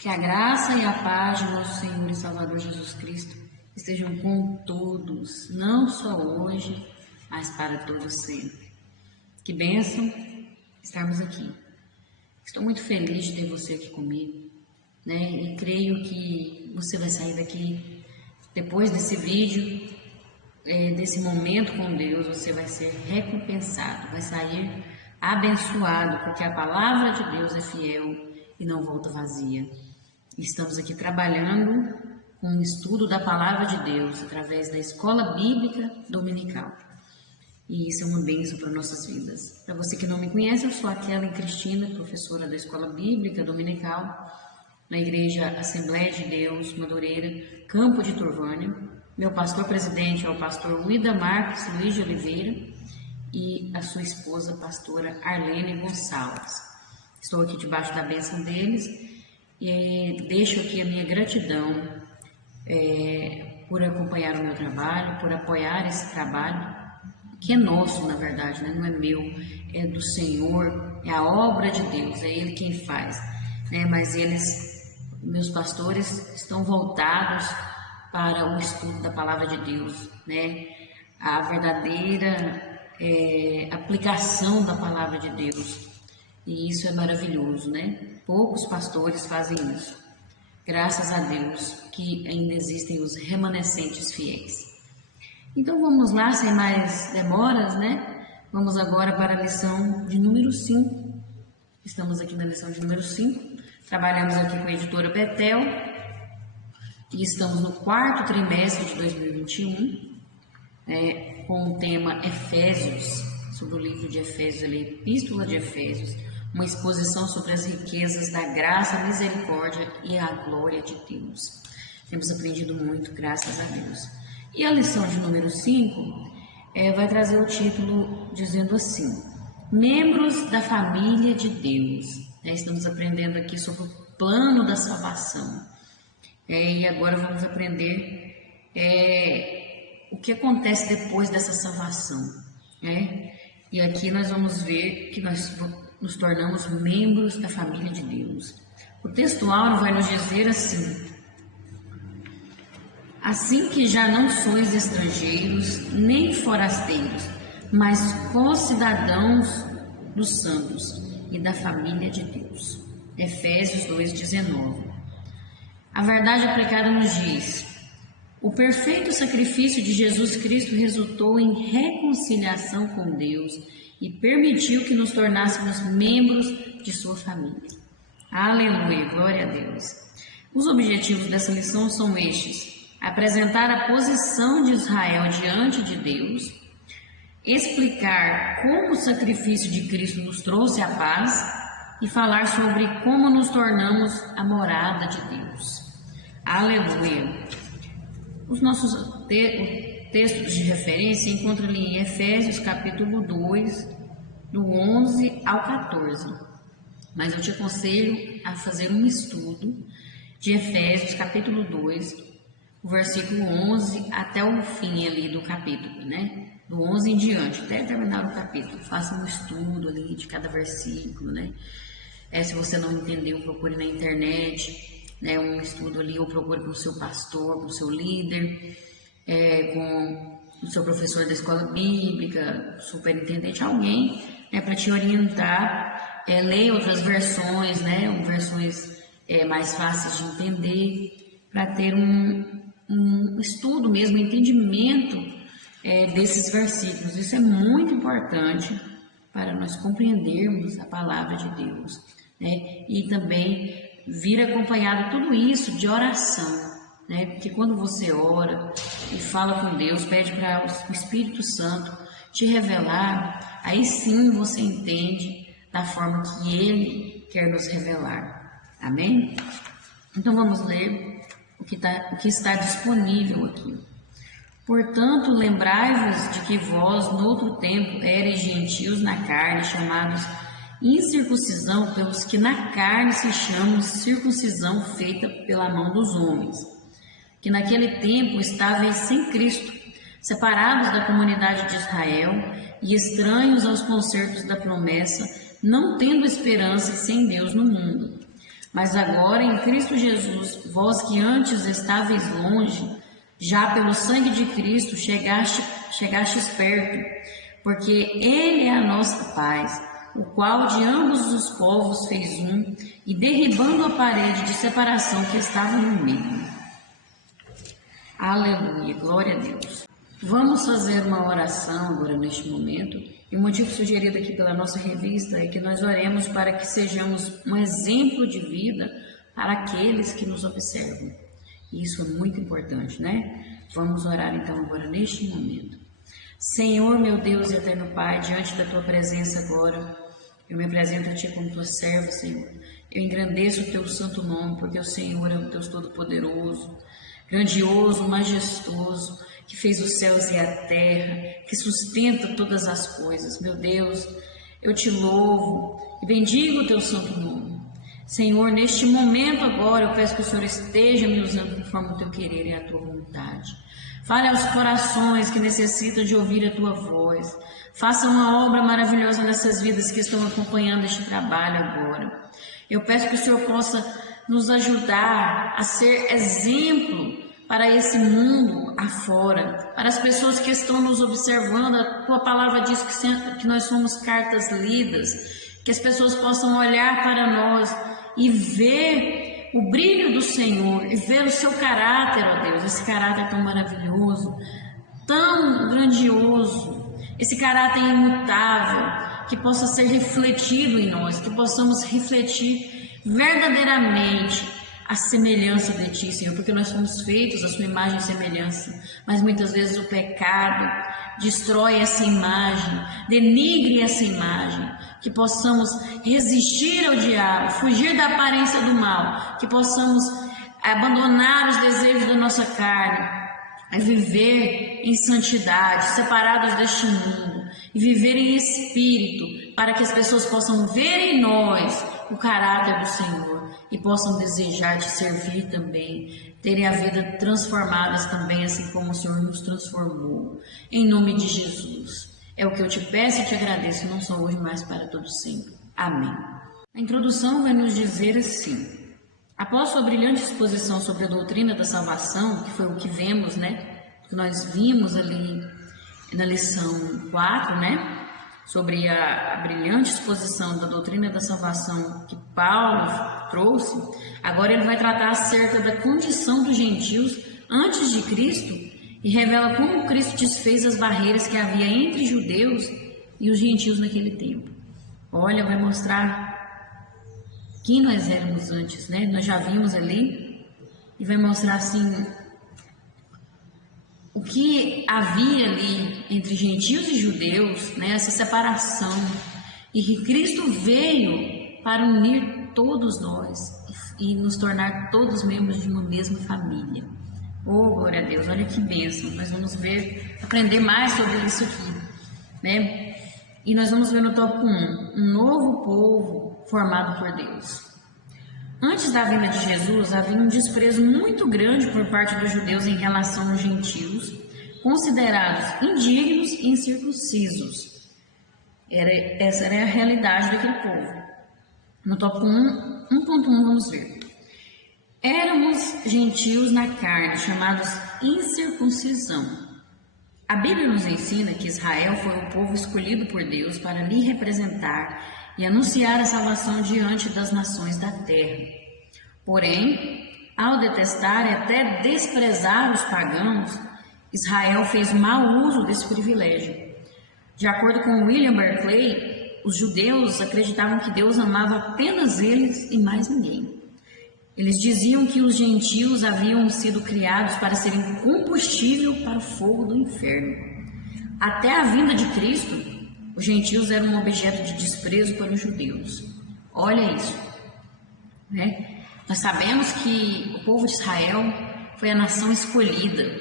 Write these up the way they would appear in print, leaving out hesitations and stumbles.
Que a graça e a paz de nosso Senhor e Salvador Jesus Cristo estejam com todos, não só hoje, mas para todos sempre. Que bênção estarmos aqui. Estou muito feliz de ter você aqui comigo, né? E creio que você vai sair daqui, depois desse vídeo, desse momento com Deus, você vai ser recompensado, vai sair abençoado, porque a palavra de Deus é fiel e não volta vazia. Estamos aqui trabalhando com o estudo da palavra de Deus através da escola bíblica dominical. E isso é uma bênção para nossas vidas. Para você que não me conhece, eu sou a Kellen Cristina, professora da escola bíblica dominical na Igreja Assembleia de Deus, Madureira, Campo de Turvânia. Meu pastor presidente é o pastor Uida Marques Luiz de Oliveira e a sua esposa, pastora Arlene Gonçalves. Estou aqui debaixo da bênção deles e deixo aqui a minha gratidão por acompanhar o meu trabalho, por apoiar esse trabalho, que é nosso, na verdade, né? Não é meu, é do Senhor, é a obra de Deus, é Ele quem faz, né? Mas eles, meus pastores, estão voltados para o estudo da palavra de Deus, né? A verdadeira aplicação da palavra de Deus. E isso é maravilhoso, né? Poucos pastores fazem isso. Graças a Deus que ainda existem os remanescentes fiéis. Então vamos lá, sem mais demoras, né? Vamos agora para a lição de número 5. Estamos aqui na lição de número 5. Trabalhamos aqui com a editora Betel. E estamos no 4º trimestre de 2021, com o tema Efésios, sobre o livro de Efésios, a Epístola de Efésios, uma exposição sobre as riquezas da graça, a misericórdia e a glória de Deus. Temos aprendido muito, graças a Deus. E a lição de número 5 vai trazer o título dizendo assim: Membros da família de Deus. Estamos aprendendo aqui sobre o plano da salvação. E agora vamos aprender o que acontece depois dessa salvação. E aqui nós vamos ver que nós nos tornamos membros da família de Deus. O texto áureo vai nos dizer assim: Assim que já não sois estrangeiros, nem forasteiros, mas co-cidadãos dos santos e da família de Deus. Efésios 2:19. A verdade aplicada nos diz: o perfeito sacrifício de Jesus Cristo resultou em reconciliação com Deus e permitiu que nos tornássemos membros de sua família. Aleluia, glória a Deus. Os objetivos dessa lição são estes: apresentar a posição de Israel diante de Deus, explicar como o sacrifício de Cristo nos trouxe a paz e falar sobre como nos tornamos a morada de Deus. Aleluia. Os nossos textos de referência encontram ali em Efésios capítulo 2, do 11 ao 14. Mas eu te aconselho a fazer um estudo de Efésios capítulo 2, o versículo 11 até o fim ali do capítulo, né? Do 11 em diante, até terminar o capítulo. Faça um estudo ali de cada versículo, né? Se você não entendeu, procure na internet, né, um estudo ali, ou procure com o seu pastor, com o seu líder, com o seu professor da escola bíblica, superintendente, alguém, né, para te orientar. Leia outras versões, né, versões mais fáceis de entender, para ter um estudo mesmo, um entendimento desses versículos. Isso é muito importante para nós compreendermos a palavra de Deus, né? E também vir acompanhado tudo isso de oração, né? Porque quando você ora e fala com Deus, pede para o Espírito Santo te revelar, aí sim você entende da forma que Ele quer nos revelar. Amém? Então vamos ler o que está disponível aqui. Portanto, lembrai-vos de que vós, noutro tempo, erais gentios na carne, chamados incircuncisão pelos que na carne se chamam circuncisão feita pela mão dos homens, que naquele tempo estáveis sem Cristo, separados da comunidade de Israel e estranhos aos concertos da promessa, não tendo esperança sem Deus no mundo. Mas agora em Cristo Jesus, vós que antes estáveis longe, já pelo sangue de Cristo chegastes perto, porque Ele é a nossa paz, o qual de ambos os povos fez um, e derribando a parede de separação que estava no meio. Aleluia, glória a Deus. Vamos fazer uma oração agora neste momento, e o motivo sugerido aqui pela nossa revista é que nós oremos para que sejamos um exemplo de vida para aqueles que nos observam. E isso é muito importante, né? Vamos orar então agora neste momento. Senhor, meu Deus e eterno Pai, diante da Tua presença agora, eu me apresento a Ti como Tua serva, Senhor. Eu engrandeço o Teu santo nome, porque o Senhor é o Deus Todo-Poderoso, grandioso, majestoso, que fez os céus e a terra, que sustenta todas as coisas. Meu Deus, eu Te louvo e bendigo o Teu santo nome. Senhor, neste momento agora, eu peço que o Senhor esteja me usando conforme o Teu querer e a Tua vontade. Fale aos corações que necessitam de ouvir a Tua voz. Faça uma obra maravilhosa nessas vidas que estão acompanhando este trabalho agora. Eu peço que o Senhor possa nos ajudar a ser exemplo para esse mundo afora, para as pessoas que estão nos observando. A Tua palavra diz que nós somos cartas lidas, que as pessoas possam olhar para nós e ver o brilho do Senhor e ver o Seu caráter, ó Deus, esse caráter tão maravilhoso, tão grandioso, esse caráter imutável, que possa ser refletido em nós, que possamos refletir verdadeiramente a semelhança de Ti, Senhor, porque nós somos feitos a Sua imagem e semelhança, mas muitas vezes o pecado destrói essa imagem, denigre essa imagem, que possamos resistir ao diabo, fugir da aparência do mal, que possamos abandonar os desejos da nossa carne, viver em santidade, separados deste mundo, e viver em espírito, para que as pessoas possam ver em nós o caráter do Senhor e possam desejar Te servir também, terem a vida transformadas também, assim como o Senhor nos transformou. Em nome de Jesus. É o que eu Te peço e Te agradeço, não só hoje, mas para todo sempre. Amém. A introdução vai nos dizer assim: após sua brilhante exposição sobre a doutrina da salvação, que foi o que vemos, né? Que nós vimos ali na lição 4, né? Sobre a brilhante exposição da doutrina da salvação que Paulo trouxe, agora ele vai tratar acerca da condição dos gentios antes de Cristo e revela como Cristo desfez as barreiras que havia entre judeus e os gentios naquele tempo. Olha, vai mostrar quem nós éramos antes, né? Nós já vimos ali, e vai mostrar assim o que havia ali entre gentios e judeus, né? Essa separação, e que Cristo veio para unir todos nós e nos tornar todos membros de uma mesma família. Oh, glória a Deus, olha que bênção. Nós vamos aprender mais sobre isso aqui, né? E nós vamos ver no tópico 1, um novo povo formado por Deus. Antes da vinda de Jesus, havia um desprezo muito grande por parte dos judeus em relação aos gentios, considerados indignos e incircuncisos. Essa era a realidade daquele povo. No tópico 1.1 vamos ver. Éramos gentios na carne, chamados incircuncisão. A Bíblia nos ensina que Israel foi o povo escolhido por Deus para lhe representar e anunciar a salvação diante das nações da terra. Porém, ao detestar e até desprezar os pagãos, Israel fez mau uso desse privilégio. De acordo com William Barclay, os judeus acreditavam que Deus amava apenas eles e mais ninguém. Eles diziam que os gentios haviam sido criados para serem combustível para o fogo do inferno. Até a vinda de Cristo, os gentios eram um objeto de desprezo para os judeus. Olha isso, né? Nós sabemos que o povo de Israel foi a nação escolhida,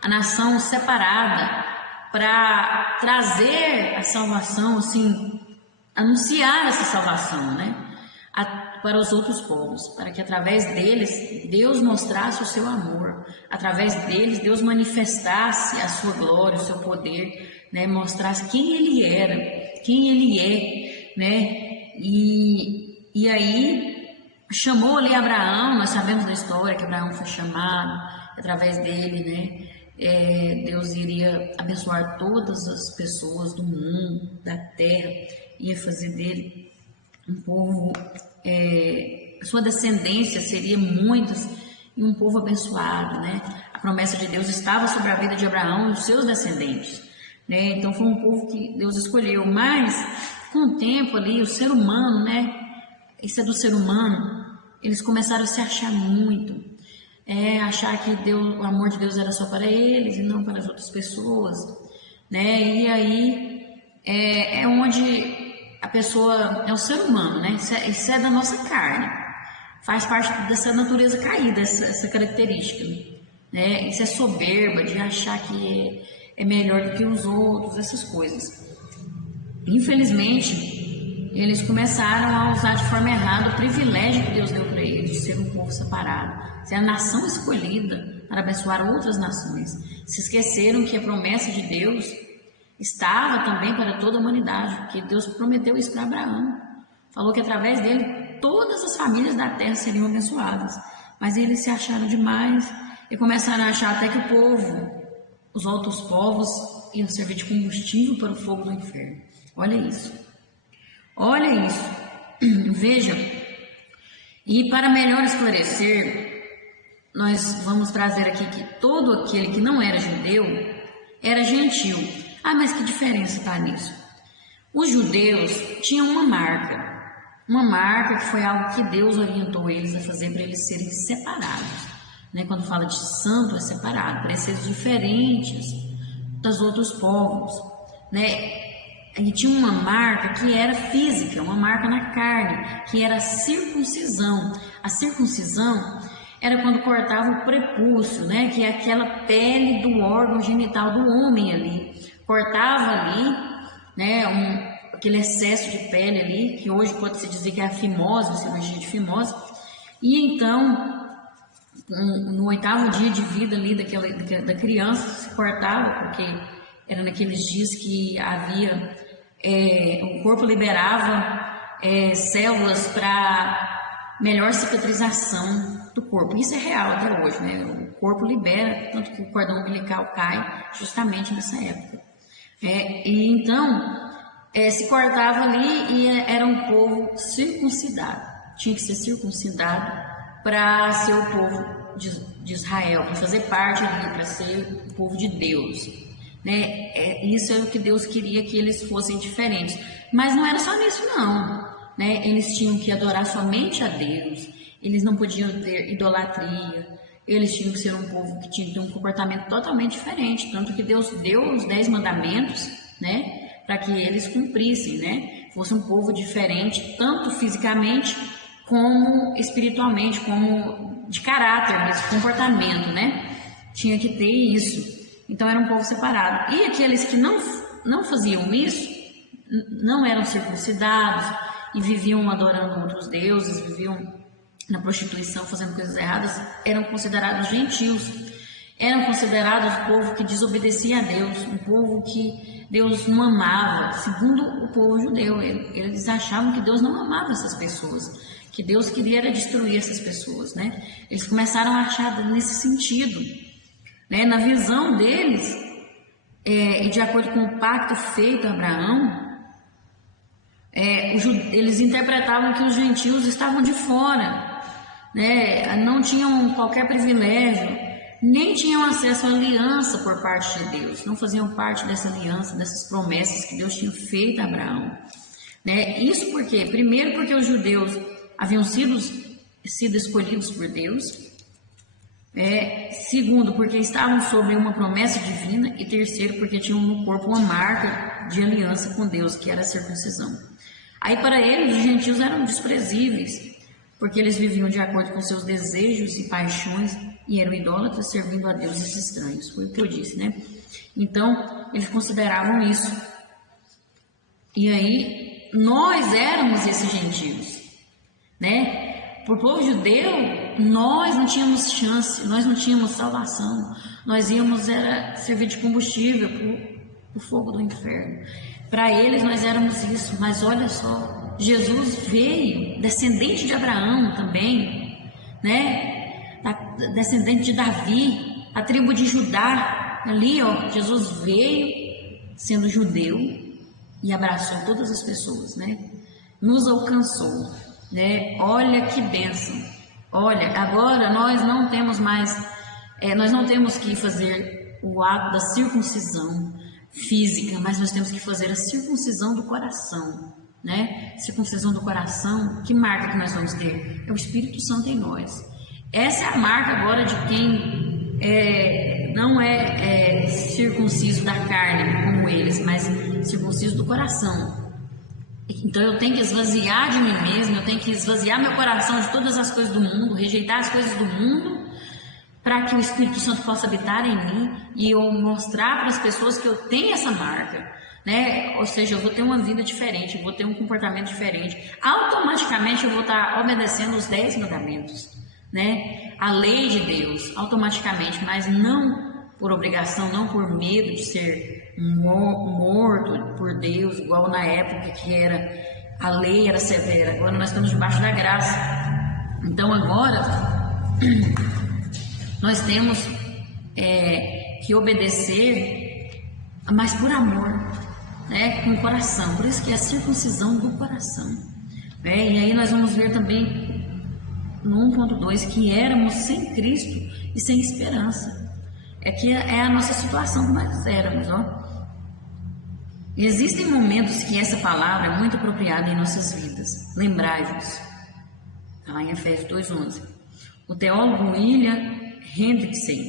a nação separada para trazer a salvação, assim, anunciar essa salvação, né? Para os outros povos, para que através deles Deus mostrasse o seu amor, através deles Deus manifestasse a sua glória, o seu poder, né? Mostrasse quem Ele era, quem Ele é, né? E aí chamou ali Abraão. Nós sabemos da história que Abraão foi chamado, através dele, né? Deus iria abençoar todas as pessoas do mundo, da terra, ia fazer dele um povo, sua descendência seria muitos e um povo abençoado, né? A promessa de Deus estava sobre a vida de Abraão e os seus descendentes, né? Então foi um povo que Deus escolheu, mas com o tempo ali, o ser humano, né? Isso é do ser humano, eles começaram a se achar muito, achar que Deus, o amor de Deus era só para eles e não para as outras pessoas, né? E aí onde a pessoa é o ser humano, né? Isso é da nossa carne, faz parte dessa natureza caída, essa característica, né? Isso é soberba, de achar que é melhor do que os outros, essas coisas. Infelizmente, eles começaram a usar de forma errada o privilégio que Deus deu para eles, de ser um povo separado, ser a nação escolhida para abençoar outras nações. Se esqueceram que a promessa de Deus estava também para toda a humanidade, porque Deus prometeu isso para Abraão. Falou que através dele todas as famílias da terra seriam abençoadas. Mas eles se acharam demais e começaram a achar até que o povo, os outros povos, iam servir de combustível para o fogo do inferno. Olha isso. Olha isso. Veja. E para melhor esclarecer, nós vamos trazer aqui que todo aquele que não era judeu era gentil. Ah, mas que diferença está nisso? Os judeus tinham uma marca que foi algo que Deus orientou eles a fazer para eles serem separados, né? Quando fala de santo, é separado, para ser diferentes dos outros povos, né? E tinha uma marca que era física, uma marca na carne, que era a circuncisão. A circuncisão era quando cortava o prepúcio, né? Que é aquela pele do órgão genital do homem ali. Cortava ali, né? Aquele excesso de pele ali, que hoje pode-se dizer que é a fimose, a cirurgia de fimose. E então, no 8º dia de vida ali da criança, se cortava, porque era naqueles dias que havia, o corpo liberava células para melhor cicatrização do corpo. Isso é real até hoje, né? O corpo libera, tanto que o cordão umbilical cai justamente nessa época. E então, se cortava ali e era um povo circuncidado. Tinha que ser circuncidado para ser o povo de Israel, para fazer parte ali, para ser o povo de Deus, né? Isso é o que Deus queria, que eles fossem diferentes. Mas não era só nisso não, né? Eles tinham que adorar somente a Deus, eles não podiam ter idolatria, eles tinham que ser um povo que tinha que ter um comportamento totalmente diferente, tanto que Deus deu os 10 mandamentos, né? Para que eles cumprissem, né? Fosse um povo diferente, tanto fisicamente como espiritualmente, como de caráter, desse comportamento, né? Tinha que ter isso. Então era um povo separado. E aqueles que não faziam isso, não eram circuncidados e viviam adorando outros deuses, viviam na prostituição, fazendo coisas erradas, eram considerados gentios. Eram considerados o povo que desobedecia a Deus, um povo que Deus não amava, segundo o povo judeu. Eles achavam que Deus não amava essas pessoas, que Deus queria era destruir essas pessoas, né? Eles começaram a achar nesse sentido, né? Na visão deles, e de acordo com o pacto feito a Abraão, eles interpretavam que os gentios estavam de fora, né? Não tinham qualquer privilégio, nem tinham acesso à aliança por parte de Deus, não faziam parte dessa aliança, dessas promessas que Deus tinha feito a Abraão, né? Isso por quê? Primeiro, porque os judeus haviam sido escolhidos por Deus. Segundo, porque estavam sobre uma promessa divina. E terceiro, porque tinham no corpo uma marca de aliança com Deus, que era a circuncisão. Aí para eles, os gentios eram desprezíveis, porque eles viviam de acordo com seus desejos e paixões e eram idólatras, servindo a deuses estranhos. Foi o que eu disse, né? Então, eles consideravam isso. E aí, nós éramos esses gentios, né? Por povo judeu, nós não tínhamos chance, nós não tínhamos salvação. Nós íamos servir de combustível para o fogo do inferno. Para eles, nós éramos isso. Mas olha só Jesus veio, descendente de Abraão também, né? Descendente de Davi, a tribo de Judá, ali, ó, Jesus veio sendo judeu e abraçou todas as pessoas, né? Nos alcançou, né? Olha que bênção. Olha, agora nós não temos mais, nós não temos que fazer o ato da circuncisão física, mas nós temos que fazer a circuncisão do coração, né? Circuncisão do coração, que marca que nós vamos ter? É o Espírito Santo em nós. Essa é a marca agora de quem não é circunciso da carne como eles, mas circunciso do coração. Então eu tenho que esvaziar de mim mesmo, eu tenho que esvaziar meu coração de todas as coisas do mundo, rejeitar as coisas do mundo, para que o Espírito Santo possa habitar em mim e eu mostrar para as pessoas que eu tenho essa marca, né? Ou seja, eu vou ter uma vida diferente, eu vou ter um comportamento diferente. Automaticamente eu vou estar obedecendo os 10 mandamentos, né? A lei de Deus, automaticamente, mas não por obrigação, não por medo de ser morto por Deus, igual na época que a lei era severa. Agora nós estamos debaixo da graça. Então agora nós temos que obedecer, mas por amor, né? Com o coração. Por isso que é a circuncisão do coração, né? E aí nós vamos ver também no 1.2 que éramos sem Cristo e sem esperança. Que é a nossa situação que nós éramos, ó. Existem momentos que essa palavra é muito apropriada em nossas vidas. Lembrai-vos, está lá em Efésios 2:11. O teólogo William Hendrickson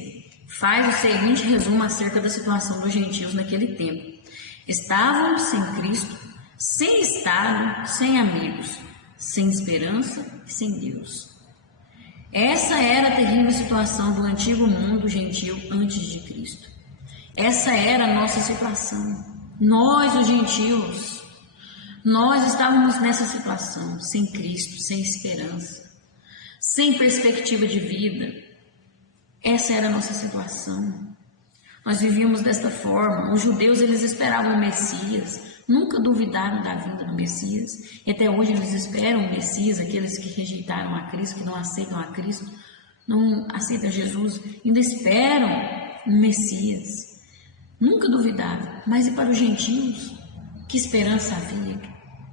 faz o seguinte resumo acerca da situação dos gentios naquele tempo. Estavam sem Cristo, sem Estado, sem amigos, sem esperança e sem Deus. Essa era a terrível situação do antigo mundo gentil antes de Cristo. Essa era a nossa situação. Nós, os gentios, nós estávamos nessa situação, sem Cristo, sem esperança, sem perspectiva de vida. Essa era a nossa situação. Nós vivíamos desta forma. Os judeus, eles esperavam o Messias, nunca duvidaram da vinda do Messias. E até hoje eles esperam o Messias, aqueles que rejeitaram a Cristo, que não aceitam a Cristo, não aceitam Jesus, ainda esperam o Messias. Nunca duvidaram. Mas e para os gentios? Que esperança havia?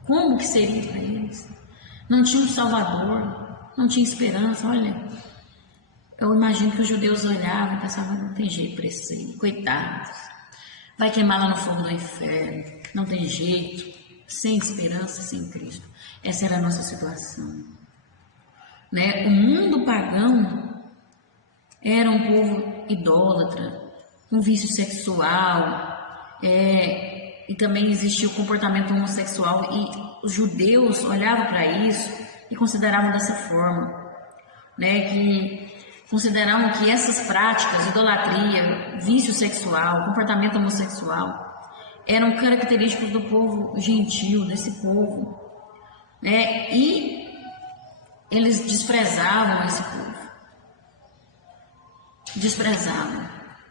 Como que seria para eles? Não tinha um Salvador, não tinha esperança. Olha, eu imagino que os judeus olhavam e pensavam, não tem jeito para isso aí, coitados, vai queimar lá no fogo do inferno, não tem jeito, sem esperança, sem Cristo. Essa era a nossa situação, né? O mundo pagão era um povo idólatra, com vício sexual, e também existia o comportamento homossexual, e os judeus olhavam para isso e consideravam dessa forma, né? Que consideravam que essas práticas, idolatria, vício sexual, comportamento homossexual, eram característicos do povo gentil, desse povo, né? E eles desprezavam esse povo, desprezavam.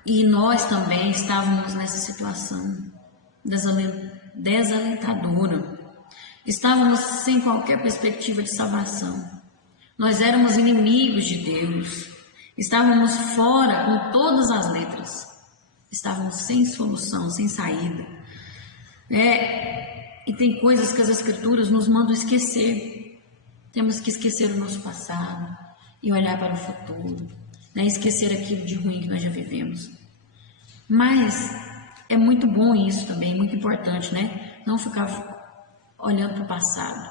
E nós também estávamos nessa situação desalentadora. Estávamos sem qualquer perspectiva de salvação. Nós éramos inimigos de Deus. Estávamos fora com todas as letras. Estávamos sem solução, sem saída. E tem coisas que as Escrituras nos mandam esquecer. Temos que esquecer o nosso passado e olhar para o futuro. Esquecer aquilo de ruim que nós já vivemos. Mas é muito bom isso também, muito importante, né? Não ficar olhando para o passado,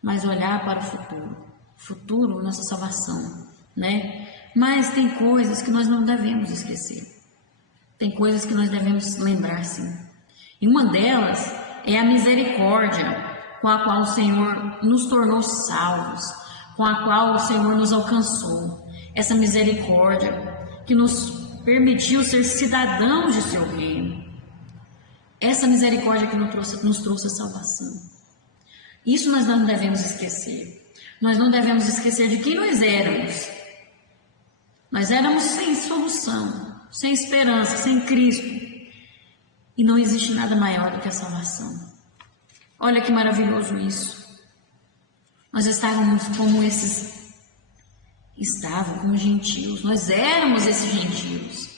mas olhar para o futuro. Futuro, nossa salvação, né? Mas tem coisas que nós não devemos esquecer. Tem coisas que nós devemos lembrar, sim. E uma delas é a misericórdia com a qual o Senhor nos tornou salvos, com a qual o Senhor nos alcançou. Essa misericórdia que nos permitiu ser cidadãos de seu reino. Essa misericórdia que nos trouxe a salvação. Isso nós não devemos esquecer. Nós não devemos esquecer de quem nós éramos. Nós éramos sem solução, sem esperança, sem Cristo. E não existe nada maior do que a salvação. Olha que maravilhoso isso. Nós estávamos como esses estavam, como gentios. Nós éramos esses gentios.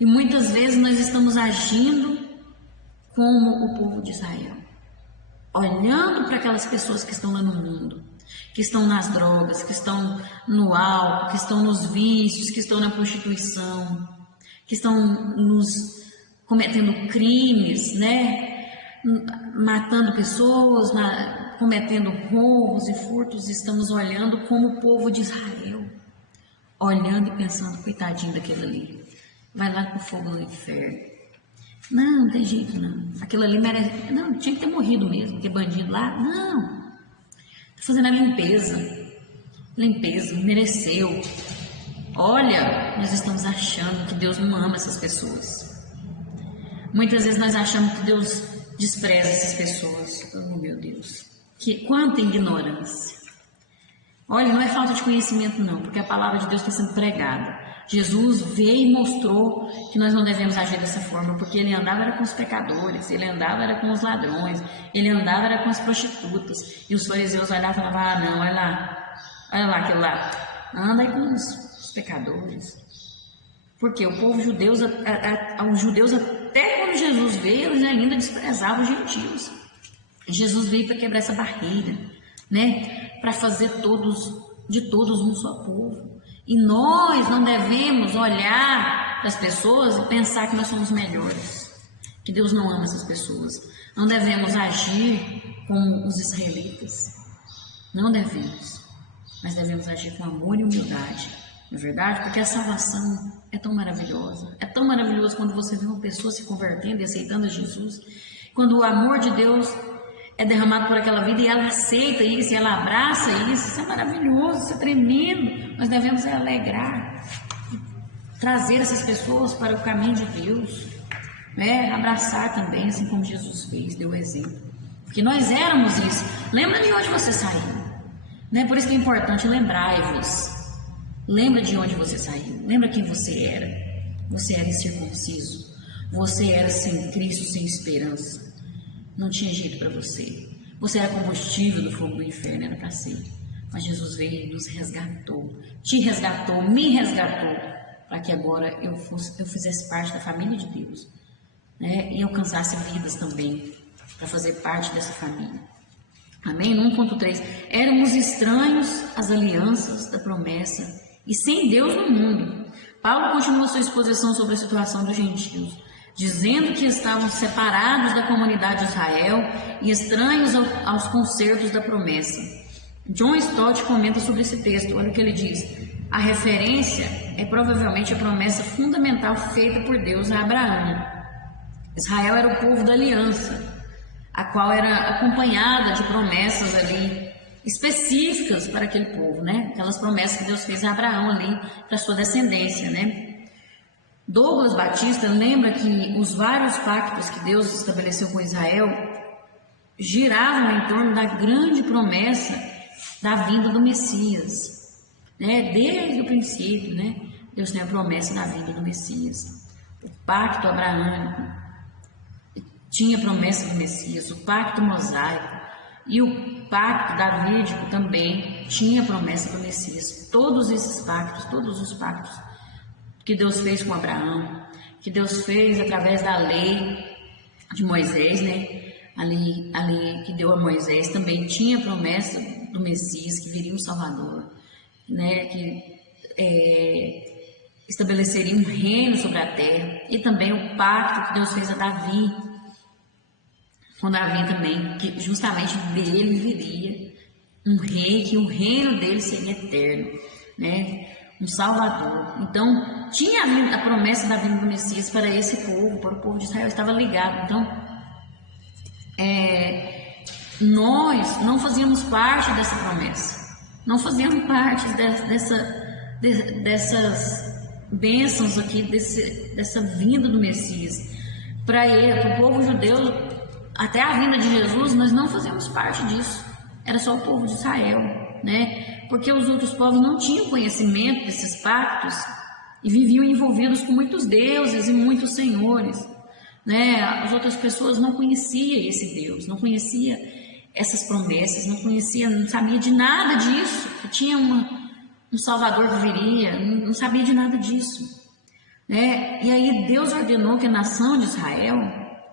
E muitas vezes nós estamos agindo como o povo de Israel. Olhando para aquelas pessoas que estão lá no mundo, que estão nas drogas, que estão no álcool, que estão nos vícios, que estão na prostituição, que estão cometendo crimes, né? Matando pessoas, cometendo roubos e furtos. Estamos olhando como o povo de Israel, olhando e pensando, coitadinho daquele ali, vai lá com fogo no inferno. Não tem jeito não, aquilo ali merece, não, tinha que ter morrido mesmo, que bandido lá, não, tá fazendo a limpeza, mereceu. Olha, nós estamos achando que Deus não ama essas pessoas. Muitas vezes nós achamos que Deus despreza essas pessoas. Oh meu Deus, quanta ignorância. Olha, não é falta de conhecimento não, porque a palavra de Deus está sendo pregada. Jesus veio e mostrou que nós não devemos agir dessa forma, porque ele andava era com os pecadores, ele andava era com os ladrões, ele andava era com as prostitutas. E os fariseus olhavam e falavam, ah não, olha lá aquele lá, anda aí com os pecadores. Porque o povo judeu, os judeus até quando Jesus veio, eles ainda desprezavam os gentios. Jesus veio para quebrar essa barreira, né? Para fazer de todos um só povo. E nós não devemos olhar para as pessoas e pensar que nós somos melhores, que Deus não ama essas pessoas. Não devemos agir como os israelitas. Não devemos. Mas devemos agir com amor e humildade. Não é verdade? Porque a salvação é tão maravilhosa. É tão maravilhoso quando você vê uma pessoa se convertendo e aceitando a Jesus. Quando o amor de Deus é derramado por aquela vida e ela aceita isso, e ela abraça isso é maravilhoso, isso é tremendo. Nós devemos alegrar, trazer essas pessoas para o caminho de Deus, né? Abraçar também, assim como Jesus fez, deu exemplo. Porque nós éramos isso. Lembra de onde você saiu, né? Por isso que é importante, lembrai-vos. Lembra de onde você saiu, lembra quem você era. Você era incircunciso, você era sem Cristo, sem esperança. Não tinha jeito para você. Você era combustível do fogo do inferno, era para ser. Mas Jesus veio e nos resgatou. Te resgatou, me resgatou. Para que agora eu fizesse parte da família de Deus. Né? E alcançasse vidas também. Para fazer parte dessa família. Amém? No 1.3. Éramos estranhos às alianças da promessa. E sem Deus no mundo. Paulo continua sua exposição sobre a situação dos gentios, dizendo que estavam separados da comunidade de Israel e estranhos aos concertos da promessa. John Stott comenta sobre esse texto, olha o que ele diz. A referência é provavelmente a promessa fundamental feita por Deus a Abraão. Israel era o povo da aliança, a qual era acompanhada de promessas ali específicas para aquele povo, né? Aquelas promessas que Deus fez a Abraão ali para sua descendência, né? Douglas Batista lembra que os vários pactos que Deus estabeleceu com Israel giravam em torno da grande promessa da vinda do Messias, né? Desde o princípio, né? Deus tem a promessa da vinda do Messias. O pacto abraâmico tinha promessa do Messias, o pacto mosaico e o pacto davídico também tinha promessa do Messias. Todos esses pactos, todos os pactos que Deus fez com Abraão, que Deus fez através da lei de Moisés, né? A lei que deu a Moisés também tinha promessa do Messias, que viria um Salvador, né? Que estabeleceria um reino sobre a terra, e também o pacto que Deus fez a Davi, com Davi também, que justamente dele viria um rei, que o reino dele seria eterno, né? Um Salvador. Então, tinha a promessa da vinda do Messias para esse povo, para o povo de Israel, estava ligado. Então, nós não fazíamos parte dessa promessa, não fazíamos parte dessas bênçãos aqui, dessa vinda do Messias. Para o povo judeu, até a vinda de Jesus, nós não fazíamos parte disso, era só o povo de Israel, né? Porque os outros povos não tinham conhecimento desses pactos e viviam envolvidos com muitos deuses e muitos senhores, né? As outras pessoas não conheciam esse Deus, não conhecia essas promessas, não conhecia, não sabia de nada disso, que tinha um Salvador que viria, não sabia de nada disso, né? E aí Deus ordenou que a nação de Israel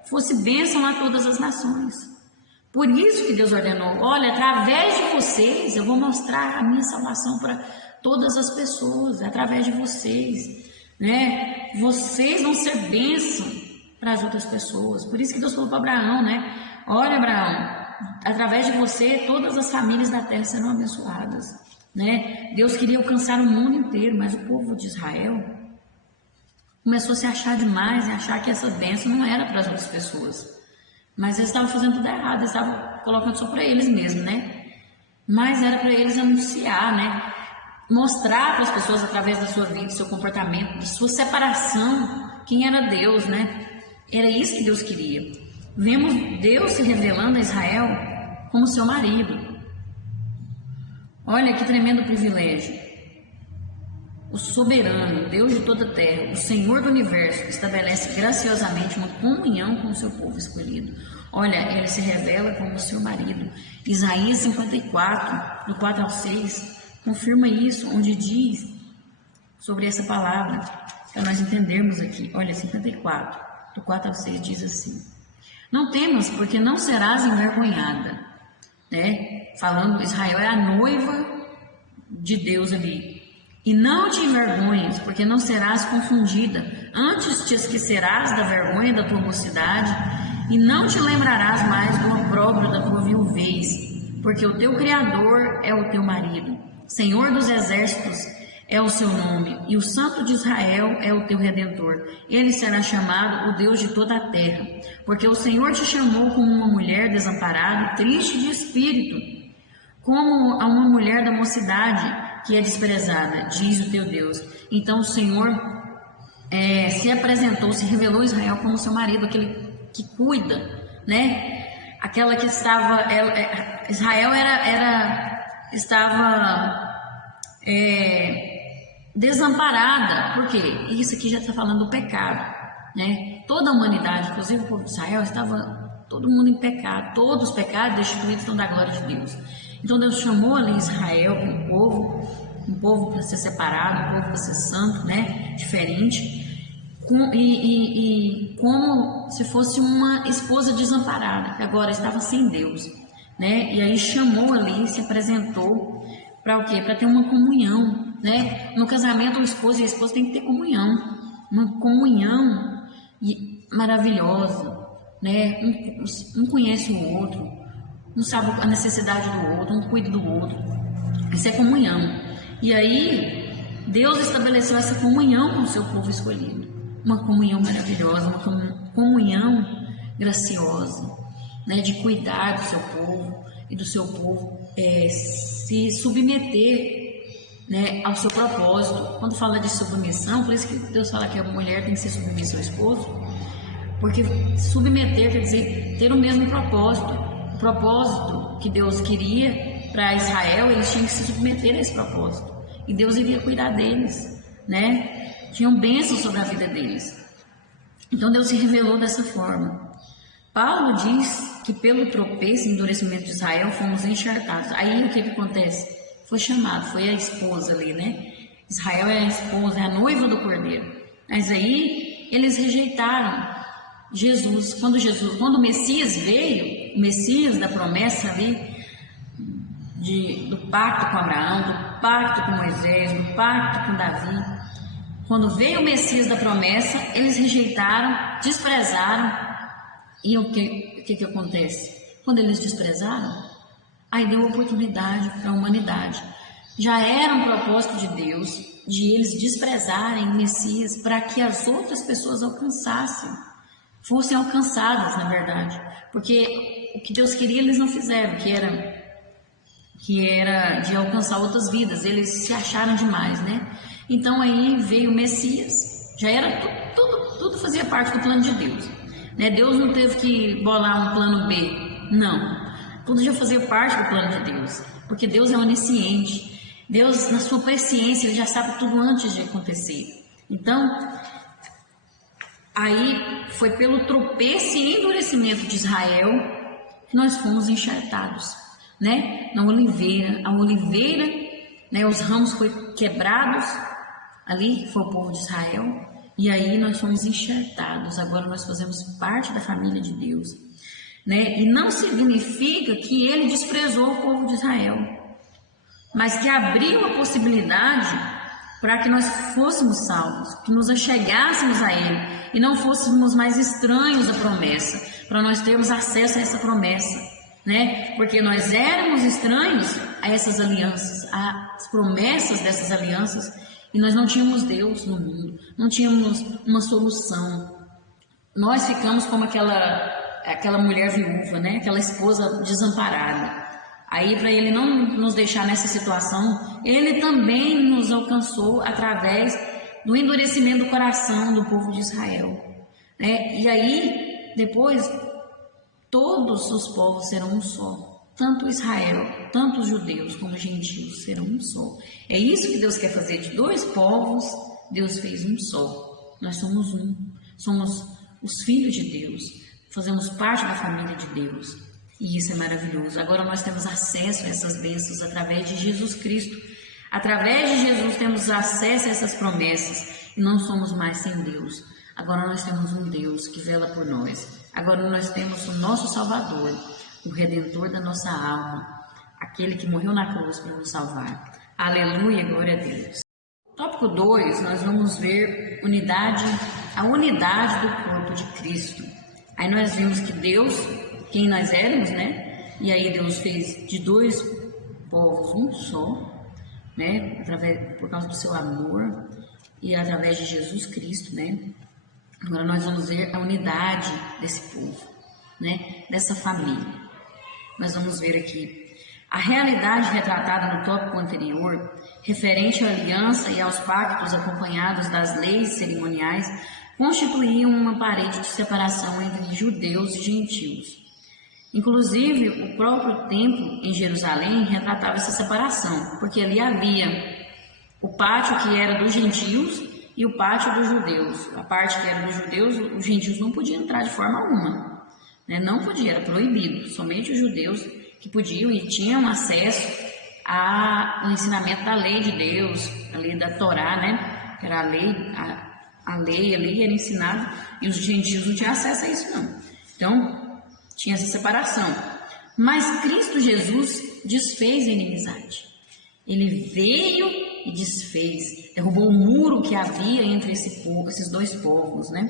fosse bênção a todas as nações. Por isso que Deus ordenou, olha, através de vocês eu vou mostrar a minha salvação para todas as pessoas, através de vocês, né? Vocês vão ser bênção para as outras pessoas. Por isso que Deus falou para Abraão, né? Olha, Abraão, através de você todas as famílias da terra serão abençoadas, né? Deus queria alcançar o mundo inteiro, mas o povo de Israel começou a se achar demais e achar que essa bênção não era para as outras pessoas. Mas eles estavam fazendo tudo errado, eles estavam colocando só para eles mesmos, né? Mas era para eles anunciar, né? Mostrar para as pessoas através da sua vida, do seu comportamento, da sua separação, quem era Deus, né? Era isso que Deus queria. Vemos Deus se revelando a Israel como seu marido. Olha que tremendo privilégio. O soberano, Deus de toda a terra, o Senhor do universo, estabelece graciosamente uma comunhão com o seu povo escolhido. Olha, ele se revela como seu marido. Isaías 54, do 4 ao 6, confirma isso, onde diz sobre essa palavra, para nós entendermos aqui. Olha, 54, do 4 ao 6, diz assim: não temas, porque não serás envergonhada, né? Falando, Israel é a noiva de Deus ali. E não te envergonhes, porque não serás confundida. Antes te esquecerás da vergonha da tua mocidade, e não te lembrarás mais do opróbrio da tua viuvez, porque o teu Criador é o teu marido. Senhor dos exércitos é o seu nome, e o Santo de Israel é o teu Redentor. Ele será chamado o Deus de toda a terra, porque o Senhor te chamou como uma mulher desamparada e triste de espírito, como a uma mulher da mocidade que é desprezada, diz o teu Deus. Então o Senhor se apresentou, se revelou a Israel como seu marido, aquele que cuida, né? Aquela que estava, Israel estava desamparada. Por quê? Isso aqui já está falando do pecado, né? Toda a humanidade, inclusive o povo de Israel, estava todo mundo em pecado, todos os pecados destituídos estão da glória de Deus. Então Deus chamou ali Israel, um povo para ser separado, um povo para ser santo, né? Diferente, e como se fosse uma esposa desamparada, que agora estava sem Deus, né? E aí chamou ali, se apresentou para o quê? Para ter uma comunhão, né? No casamento, o esposo e a esposa têm que ter comunhão, uma comunhão maravilhosa, né? Um conhece o outro, um sabe a necessidade do outro, um cuida do outro. Isso é comunhão. E aí, Deus estabeleceu essa comunhão com o seu povo escolhido. Uma comunhão maravilhosa, uma comunhão graciosa, né? De cuidar do seu povo e do seu povo se submeter, né? Ao seu propósito. Quando fala de submissão, por isso que Deus fala que a mulher tem que ser submissa ao esposo, porque submeter quer dizer ter o mesmo propósito. O propósito que Deus queria para Israel, eles tinham que se submeter a esse propósito. E Deus iria cuidar deles, né? Tinham bênçãos sobre a vida deles. Então Deus se revelou dessa forma. Paulo diz que pelo tropeço e endurecimento de Israel fomos encharcados. Aí o que acontece? Foi chamado, foi a esposa ali, né? Israel é a esposa, é a noiva do Cordeiro. Mas aí eles rejeitaram Jesus. Quando o Messias veio, o Messias da promessa ali, do pacto com Abraão, do pacto com Moisés, do pacto com Davi, quando veio o Messias da promessa, eles rejeitaram, desprezaram. E o que acontece? Quando eles desprezaram, aí deu oportunidade para a humanidade. Já era um propósito de Deus de eles desprezarem o Messias para que as outras pessoas fossem alcançadas, na verdade, porque o que Deus queria eles não fizeram, que era de alcançar outras vidas. Eles se acharam demais, né? Então aí veio o Messias, já era tudo fazia parte do plano de Deus, né? Deus não teve que bolar um plano B, não, tudo já fazia parte do plano de Deus, porque Deus é onisciente. Deus, na sua presciência, ele já sabe tudo antes de acontecer. Então aí foi pelo tropeço e endurecimento de Israel que nós fomos enxertados, né? Na oliveira, a oliveira, né? Os ramos foram quebrados, ali foi o povo de Israel, e aí nós fomos enxertados. Agora nós fazemos parte da família de Deus, né? E não significa que ele desprezou o povo de Israel, mas que abriu a possibilidade para que nós fôssemos salvos, que nos achegássemos a Ele e não fôssemos mais estranhos à promessa, para nós termos acesso a essa promessa, né? Porque nós éramos estranhos a essas alianças, às promessas dessas alianças, e nós não tínhamos Deus no mundo, não tínhamos uma solução. Nós ficamos como aquela mulher viúva, né? Aquela esposa desamparada. Aí, para ele não nos deixar nessa situação, ele também nos alcançou através do endurecimento do coração do povo de Israel, né? E aí, depois, todos os povos serão um só. Tanto Israel, tanto os judeus como os gentios serão um só. É isso que Deus quer fazer. De dois povos, Deus fez um só. Nós somos um. Somos os filhos de Deus. Fazemos parte da família de Deus. E isso é maravilhoso. Agora nós temos acesso a essas bênçãos através de Jesus Cristo. Através de Jesus temos acesso a essas promessas e não somos mais sem Deus. Agora nós temos um Deus que vela por nós. Agora nós temos o nosso Salvador, o Redentor da nossa alma, aquele que morreu na cruz para nos salvar. Aleluia, glória a Deus. Tópico 2, nós vamos ver a unidade do corpo de Cristo. Aí nós vimos que Deus, quem nós éramos, né? E aí Deus fez de dois povos um só, né? Por causa do seu amor e através de Jesus Cristo, né? Agora nós vamos ver a unidade desse povo, né? Dessa família. Nós vamos ver aqui a realidade retratada no tópico anterior, referente à aliança e aos pactos acompanhados das leis cerimoniais, constituíam uma parede de separação entre judeus e gentios. Inclusive, o próprio templo em Jerusalém retratava essa separação, porque ali havia o pátio que era dos gentios e o pátio dos judeus. A parte que era dos judeus, os gentios não podiam entrar de forma alguma, né? Não podia, era proibido. Somente os judeus que podiam e tinham acesso ao ensinamento da lei de Deus, a lei da Torá, né? Que era a lei ali era ensinada e os gentios não tinham acesso a isso, não. Então, tinha essa separação. Mas Cristo Jesus desfez a inimizade. Ele veio e desfez, derrubou o muro que havia entre esses dois povos, né?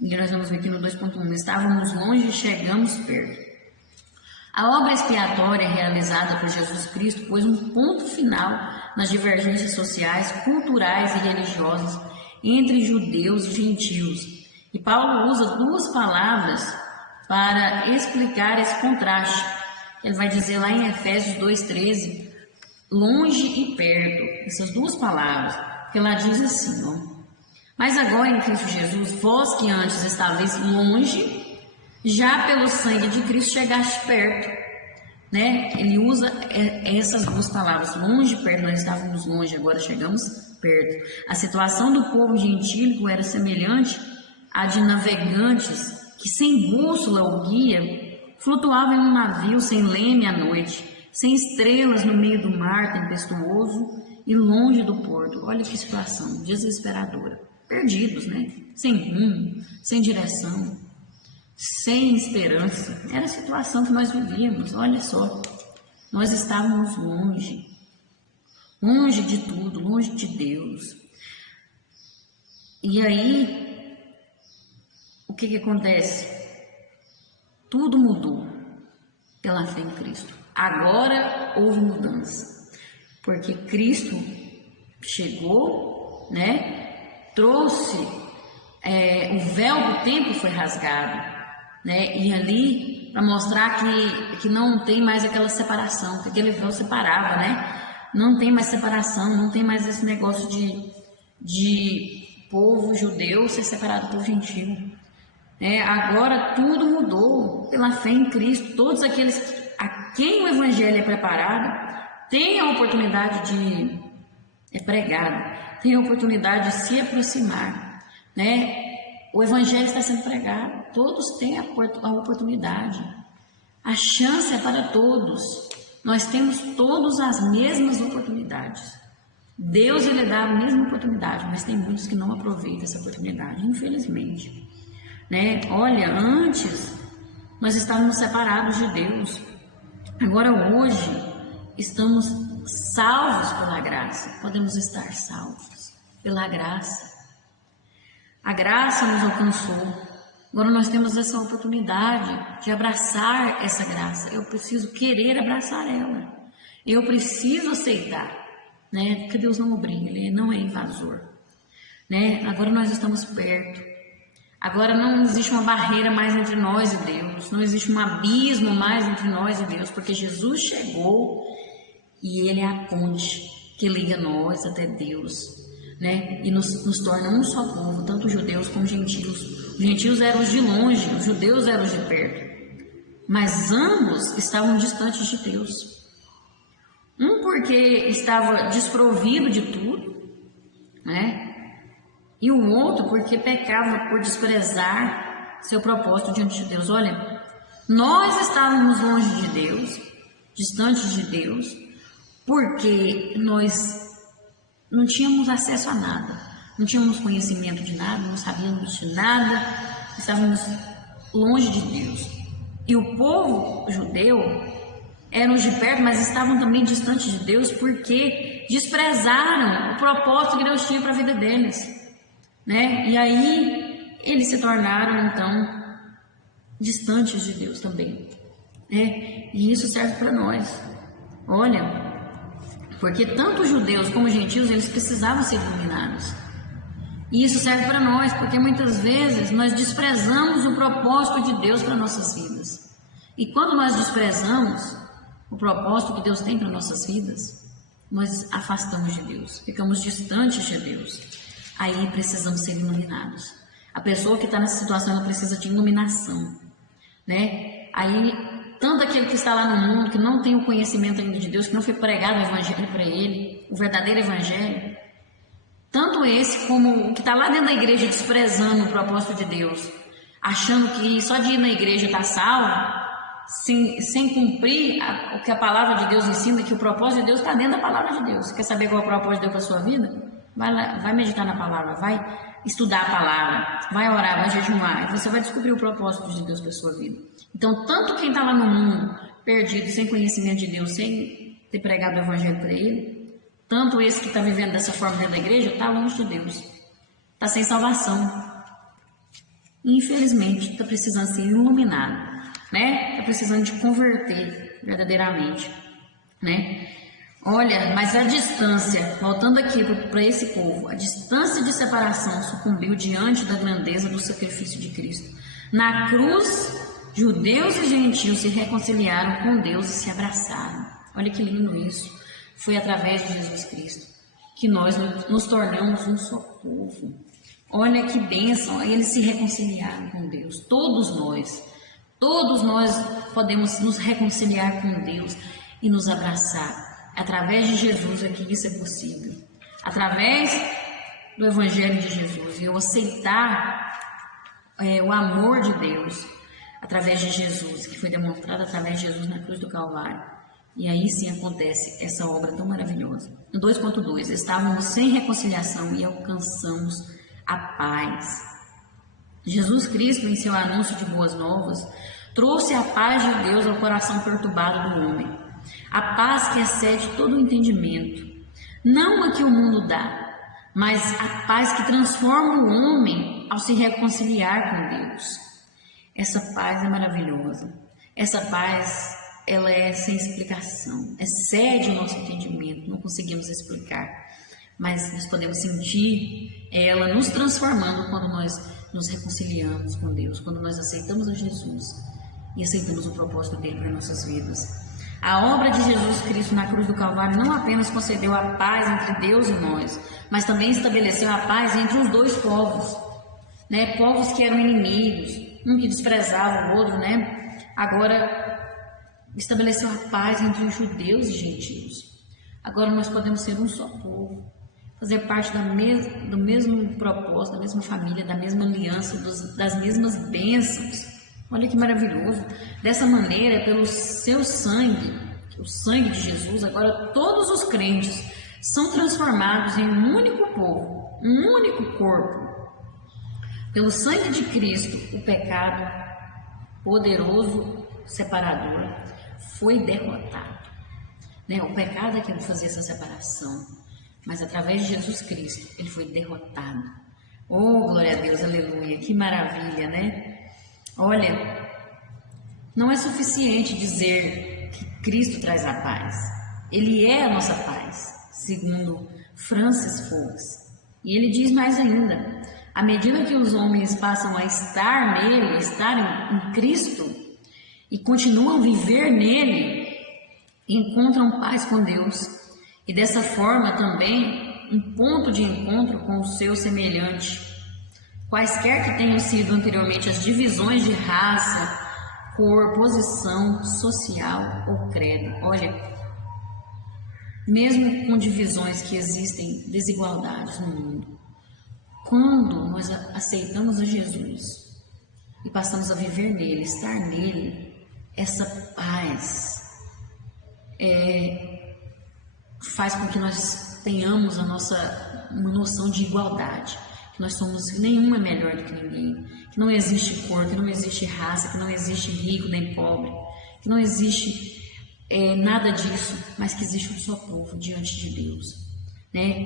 E nós vamos ver aqui no 2.1, estávamos longe e chegamos perto. A obra expiatória realizada por Jesus Cristo pôs um ponto final nas divergências sociais, culturais e religiosas entre judeus e gentios. E Paulo usa duas palavras para explicar esse contraste. Ele vai dizer lá em Efésios 2,13, longe e perto, essas duas palavras, que lá diz assim, ó: mas agora em Cristo Jesus, vós que antes estavais longe, já pelo sangue de Cristo chegaste perto, né? Ele usa essas duas palavras, longe e perto. Nós estávamos longe, agora chegamos perto. A situação do povo gentílico era semelhante à de navegantes que sem bússola ou guia flutuavam em um navio sem leme à noite, sem estrelas no meio do mar tempestuoso e longe do porto. Olha que situação desesperadora. Perdidos, né? Sem rumo, sem direção, sem esperança. Era a situação que nós vivíamos. Olha só, nós estávamos longe, longe de tudo, longe de Deus. E aí, o que acontece? Tudo mudou pela fé em Cristo. Agora houve mudança, porque Cristo chegou, né? Trouxe, o véu do templo foi rasgado, né? E ali, para mostrar que não tem mais aquela separação, que aquele véu separava, né? Não tem mais separação, não tem mais esse negócio de povo judeu ser separado do povo gentil. Agora tudo mudou pela fé em Cristo. Todos aqueles a quem o evangelho é preparado têm a oportunidade de pregar, têm a oportunidade de se aproximar, né? O Evangelho está sendo pregado, todos têm a oportunidade, a chance é para todos, nós temos todos as mesmas oportunidades. Deus, Ele dá a mesma oportunidade, mas tem muitos que não aproveitam essa oportunidade, infelizmente. Né? Olha, antes nós estávamos separados de Deus, agora hoje estamos salvos pela graça, podemos estar salvos pela graça. A graça nos alcançou, agora nós temos essa oportunidade de abraçar essa graça. Eu preciso querer abraçar ela, eu preciso aceitar. Né? Porque Deus não obriga, Ele não é invasor. Né? Agora nós estamos perto. Agora não existe uma barreira mais entre nós e Deus. Não existe um abismo mais entre nós e Deus. Porque Jesus chegou e Ele é a ponte que liga nós até Deus. Né? E nos torna um só povo, tanto judeus como gentios. Os gentios eram os de longe, os judeus eram os de perto. Mas ambos estavam distantes de Deus. Um porque estava desprovido de tudo, né? E o outro porque pecava por desprezar seu propósito diante de Deus. Olha, nós estávamos longe de Deus, distantes de Deus, porque nós não tínhamos acesso a nada, não tínhamos conhecimento de nada, não sabíamos de nada, estávamos longe de Deus. E o povo judeu eram os de perto, mas estavam também distantes de Deus porque desprezaram o propósito que Deus tinha para a vida deles, né? E aí eles se tornaram então distantes de Deus também, né? E isso serve para nós. Olha, porque tanto os judeus como os gentios eles precisavam ser iluminados. E isso serve para nós, porque muitas vezes nós desprezamos o propósito de Deus para nossas vidas. E quando nós desprezamos o propósito que Deus tem para nossas vidas, nós afastamos de Deus, ficamos distantes de Deus. Aí precisamos ser iluminados. A pessoa que está nessa situação, ela precisa de iluminação, né? Aí, tanto aquele que está lá no mundo, que não tem o conhecimento ainda de Deus, que não foi pregado o Evangelho para ele, o verdadeiro Evangelho, tanto esse como o que está lá dentro da igreja desprezando o propósito de Deus, achando que só de ir na igreja está salvo, sem cumprir o que a palavra de Deus ensina, que o propósito de Deus está dentro da palavra de Deus. Quer saber qual é o propósito de Deus para a sua vida? Vai lá, vai meditar na palavra, vai estudar a palavra, vai orar, vai jejuar, e você vai descobrir o propósito de Deus para a sua vida. Então, tanto quem está lá no mundo, perdido, sem conhecimento de Deus, sem ter pregado o Evangelho para ele, tanto esse que está vivendo dessa forma dentro da igreja, está longe de Deus, está sem salvação. Infelizmente, está precisando ser iluminado, né? Está precisando de converter verdadeiramente, né? Olha, mas a distância, voltando aqui para esse povo, a distância de separação sucumbiu diante da grandeza do sacrifício de Cristo. Na cruz, judeus e gentios se reconciliaram com Deus e se abraçaram. Olha que lindo isso. Foi através de Jesus Cristo que nós nos tornamos um só povo. Olha que bênção, eles se reconciliaram com Deus, todos nós podemos nos reconciliar com Deus e nos abraçar. Através de Jesus é que isso é possível. Através do Evangelho de Jesus, e eu aceitar o amor de Deus através de Jesus, que foi demonstrado através de Jesus na cruz do Calvário. E aí sim acontece essa obra tão maravilhosa. No 2.2, estávamos sem reconciliação e alcançamos a paz. Jesus Cristo, em seu anúncio de boas novas, trouxe a paz de Deus ao coração perturbado do homem. A paz que excede todo o entendimento. Não a que o mundo dá, mas a paz que transforma o homem ao se reconciliar com Deus. Essa paz é maravilhosa. Essa paz, ela é sem explicação. Excede o nosso entendimento, não conseguimos explicar. Mas nós podemos sentir ela nos transformando quando nós nos reconciliamos com Deus, quando nós aceitamos a Jesus e aceitamos o propósito dele para nossas vidas. A obra de Jesus Cristo na cruz do Calvário não apenas concedeu a paz entre Deus e nós, mas também estabeleceu a paz entre os dois povos, né? Povos que eram inimigos, um que desprezava o outro, né? Agora estabeleceu a paz entre os judeus e gentios. Agora nós podemos ser um só povo. fazer parte do mesmo propósito, da mesma família, da mesma aliança, das mesmas bênçãos. Olha que maravilhoso! Dessa maneira, pelo seu sangue, o sangue de Jesus, agora todos os crentes são transformados em um único povo, um único corpo. Pelo sangue de Cristo, o pecado poderoso separador foi derrotado. O pecado é que não fazia essa separação, mas através de Jesus Cristo ele foi derrotado. Oh, glória a Deus, aleluia, que maravilha, né? Olha, não é suficiente dizer que Cristo traz a paz. Ele é a nossa paz, segundo Francis Fox. E ele diz mais ainda: à medida que os homens passam a estar nele, estar em Cristo, e continuam a viver nele, encontram paz com Deus. E dessa forma também um ponto de encontro com o seu semelhante. Quaisquer que tenham sido anteriormente as divisões de raça, cor, posição social ou credo. Olha, mesmo com divisões que existem, desigualdades no mundo, quando nós aceitamos a Jesus e passamos a viver nele, estar nele, essa paz faz com que nós tenhamos uma noção de igualdade, que nós somos, nenhum é melhor do que ninguém, que não existe cor, que não existe raça, que não existe rico nem pobre, que não existe nada disso, mas que existe um só povo diante de Deus.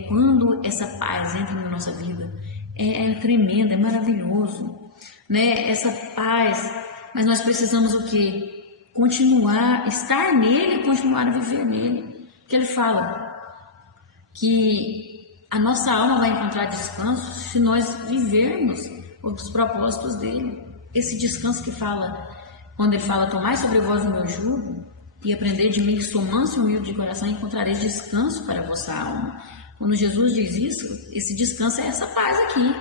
Quando essa paz entra na nossa vida, é tremendo, é maravilhoso, essa paz, mas nós precisamos o quê? Continuar, estar nele, continuar a viver nele. Porque ele fala que a nossa alma vai encontrar descanso se nós vivermos os propósitos dele. Esse descanso que fala, quando ele fala: tomai sobre vós o meu jugo e aprender de mim, que sou manso e humilde de coração, e encontrareis descanso para a vossa alma. Quando Jesus diz isso, esse descanso é essa paz aqui.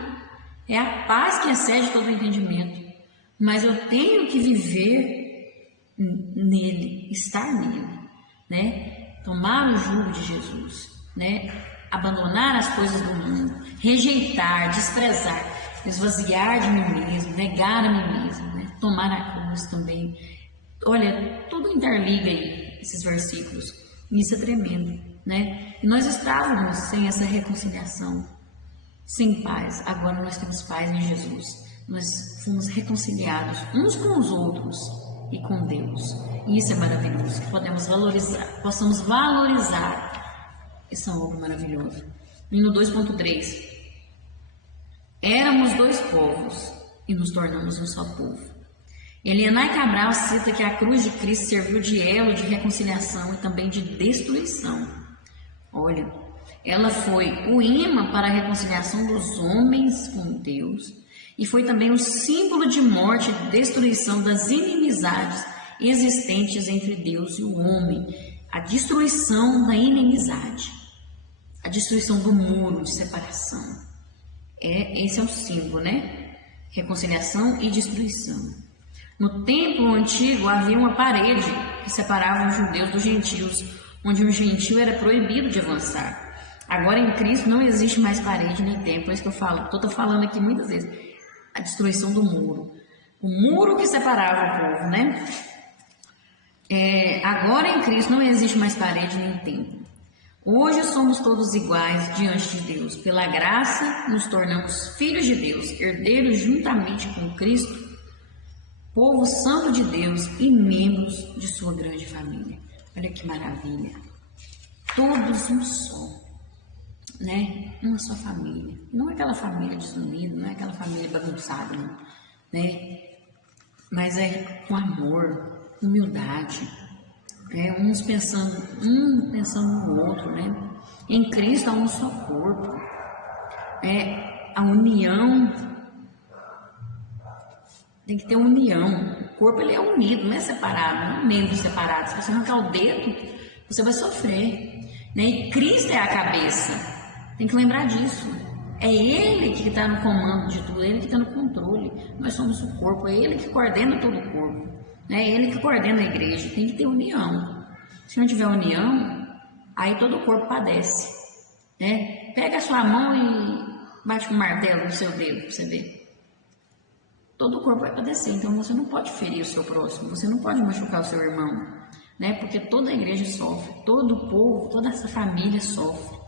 É a paz que excede todo o entendimento. Mas eu tenho que viver nele, estar nele, tomar o jugo de Jesus, abandonar as coisas do mundo, rejeitar, desprezar, esvaziar de mim mesmo, negar a mim mesmo, tomar a cruz também. Olha, tudo interliga aí esses versículos, e isso é tremendo, E nós estávamos sem essa reconciliação, sem paz. Agora nós temos paz em Jesus, nós fomos reconciliados uns com os outros e com Deus. E isso é maravilhoso, que possamos valorizar essa obra maravilhosa. E no 2.3, éramos dois povos e nos tornamos um só povo. Elianai Cabral cita que a cruz de Cristo serviu de elo de reconciliação e também de destruição. Olha, ela foi o imã para a reconciliação dos homens com Deus, e foi também o símbolo de morte e destruição das inimizades existentes entre Deus e o homem. A destruição da inimizade, a destruição do muro de separação. Esse é o símbolo, Reconciliação e destruição. No templo antigo havia uma parede que separava os judeus dos gentios, onde um gentio era proibido de avançar. Agora em Cristo não existe mais parede nem templo, é isso que eu falo. Estou falando aqui muitas vezes. A destruição do muro. O muro que separava o povo, agora em Cristo não existe mais parede nem templo. Hoje somos todos iguais diante de Deus. Pela graça nos tornamos filhos de Deus, herdeiros juntamente com Cristo, povo santo de Deus e membros de sua grande família. Olha que maravilha. Todos um só. Uma só família. Não é aquela família desunida, não é aquela família bagunçada, não, mas é com amor, humildade, uns pensando no outro, Em Cristo há um só corpo, a união, tem que ter união. O corpo ele é unido, não é separado, não é membros separados. Se você arrancar o dedo, você vai sofrer, E Cristo é a cabeça. Tem que lembrar disso. É Ele que está no comando de tudo, é Ele que está no controle. Nós somos o corpo, é Ele que coordena todo o corpo. É Ele que coordena a igreja. Tem que ter união. Se não tiver união, aí todo o corpo padece. Pega a sua mão e bate com um martelo no seu dedo para você ver. Todo o corpo vai padecer, então você não pode ferir o seu próximo, você não pode machucar o seu irmão, né? Porque toda a igreja sofre, todo o povo, toda essa família sofre,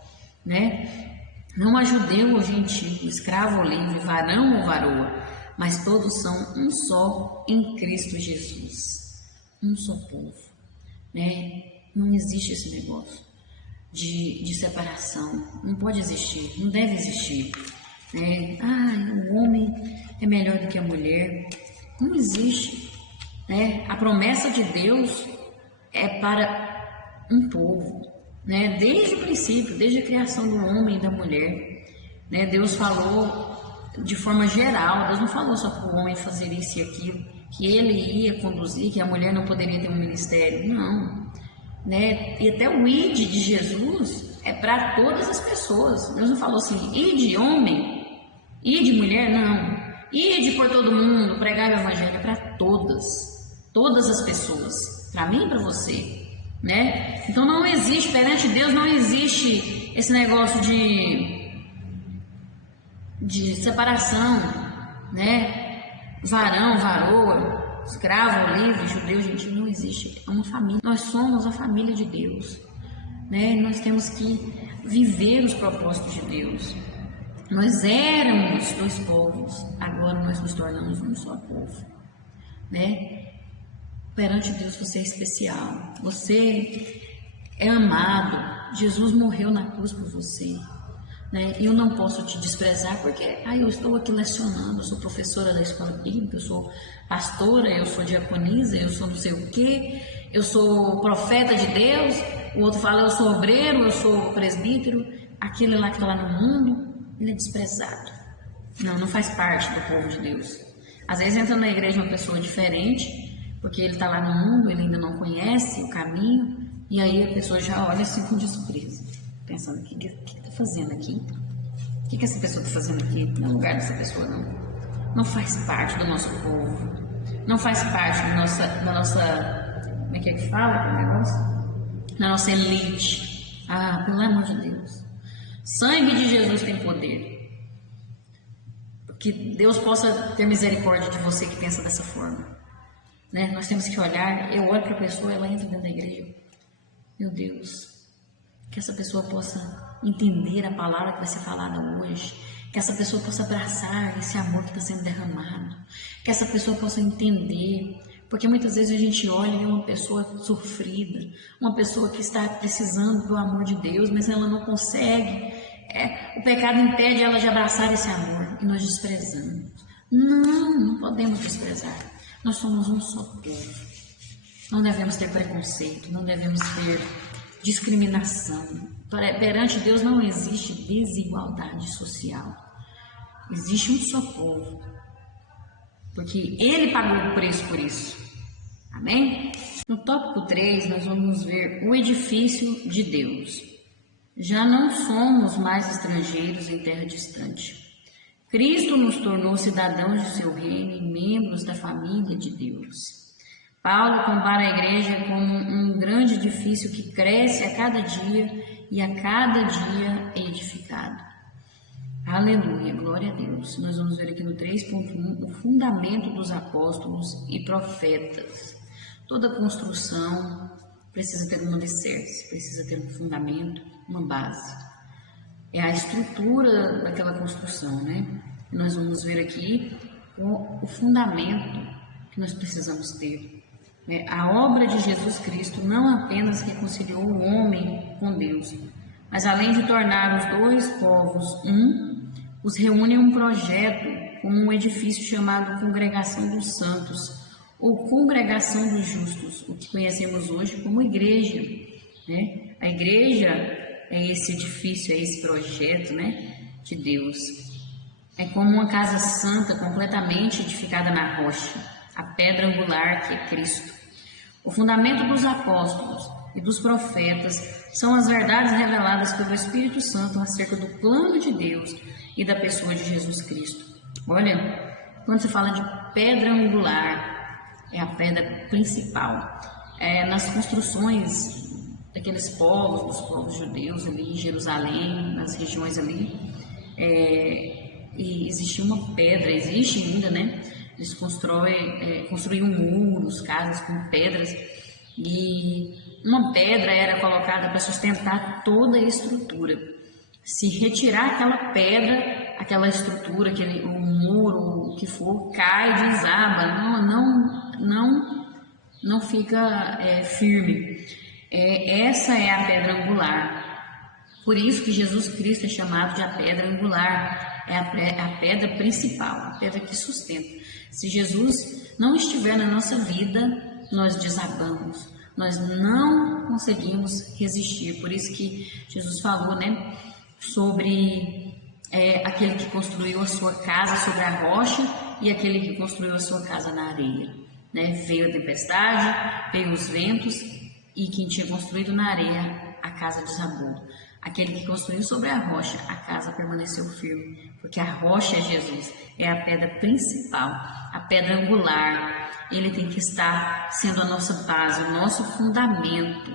né? Não há judeu ou gentio, escravo ou livre, varão ou varoa, mas todos são um só em Cristo Jesus, um só povo, né? Não existe esse negócio de separação, não pode existir, não deve existir. O homem é melhor do que a mulher. Não existe, né? A promessa de Deus é para um povo, né? Desde o princípio, desde a criação do homem e da mulher, né? Deus falou de forma geral. Deus não falou só para o homem fazer isso e aquilo, que ele ia conduzir, que a mulher não poderia ter um ministério. Não, né? E até o ide de Jesus é para todas as pessoas. Deus não falou assim, ide homem, ide mulher, não. Ide por todo mundo, pregar o evangelho para todas as pessoas, para mim e para você, né? Então não existe, perante Deus não existe esse negócio de separação, né? Varão, varoa, escravo, livre, judeu, gentil, não existe. É uma família. Nós somos a família de Deus, né? Nós temos que viver os propósitos de Deus. Nós éramos dois povos, agora nós nos tornamos um só povo, né? Perante Deus você é especial, você é amado. Jesus morreu na cruz por você, né? E eu não posso te desprezar porque eu estou aqui lecionando, eu sou professora da escola bíblica, eu sou pastora, eu sou diaconisa, eu sou não sei o quê, eu sou profeta de Deus. O outro fala, eu sou obreiro, eu sou presbítero. Aquele lá que está lá no mundo, ele é desprezado. Não faz parte do povo de Deus. Às vezes entra na igreja uma pessoa diferente, porque ele está lá no mundo, ele ainda não conhece o caminho, e aí a pessoa já olha assim com desprezo, pensando, o que está fazendo aqui? O que essa pessoa está fazendo aqui? Não é lugar dessa pessoa, não. Não faz parte do nosso povo. Não faz parte da nossa como é que fala o negócio? Da nossa elite. Pelo amor de Deus. Sangue de Jesus tem poder. Que Deus possa ter misericórdia de você que pensa dessa forma, né? Nós temos que olhar. Eu olho para a pessoa, ela entra dentro da igreja. Meu Deus, que essa pessoa possa entender a palavra que vai ser falada hoje. Que essa pessoa possa abraçar esse amor que está sendo derramado. Que essa pessoa possa entender. Porque muitas vezes a gente olha e vê uma pessoa sofrida, uma pessoa que está precisando do amor de Deus, mas ela não consegue. O pecado impede ela de abraçar esse amor e nós desprezamos. Não podemos desprezar. Nós somos um só povo. Não devemos ter preconceito, não devemos ter discriminação. Perante Deus não existe desigualdade social. Existe um só povo. Porque Ele pagou o preço por isso. Amém? No tópico 3, nós vamos ver o edifício de Deus. Já não somos mais estrangeiros em terra distante. Cristo nos tornou cidadãos de seu reino e membros da família de Deus. Paulo compara a igreja como um grande edifício que cresce a cada dia e a cada dia é edificado. Aleluia, glória a Deus. Nós vamos ver aqui no 3.1 o fundamento dos apóstolos e profetas. Toda construção precisa ter um alicerce, precisa ter um fundamento, uma base. É a estrutura daquela construção, né? E nós vamos ver aqui o fundamento que nós precisamos ter. A obra de Jesus Cristo não apenas reconciliou o homem com Deus, mas além de tornar os dois povos os reúne em um projeto como um edifício chamado Congregação dos Santos ou Congregação dos Justos, o que conhecemos hoje como igreja, né? A igreja é esse edifício, é esse projeto, né, de Deus. É como uma casa santa completamente edificada na rocha, a pedra angular que é Cristo. O fundamento dos apóstolos e dos profetas são as verdades reveladas pelo Espírito Santo acerca do plano de Deus e da pessoa de Jesus Cristo. Olha, quando se fala de pedra angular, é a pedra principal. Nas construções daqueles povos, dos povos judeus ali em Jerusalém, nas regiões ali, e existia uma pedra, existe ainda, né? Eles construíam muros, casas com pedras, e uma pedra era colocada para sustentar toda a estrutura. Se retirar aquela pedra, aquela estrutura, o muro, o que for, cai, desaba, não fica firme. Essa é a pedra angular. Por isso que Jesus Cristo é chamado de a pedra angular, é a pedra principal, a pedra que sustenta. Se Jesus não estiver na nossa vida, nós desabamos, nós não conseguimos resistir. Por isso que Jesus falou, né, sobre aquele que construiu a sua casa sobre a rocha e aquele que construiu a sua casa na areia. Né? Veio a tempestade, veio os ventos, e quem tinha construído na areia, a casa desabou. Aquele que construiu sobre a rocha, a casa permaneceu firme, porque a rocha é Jesus, é a pedra principal, a pedra angular. Ele tem que estar sendo a nossa base, o nosso fundamento,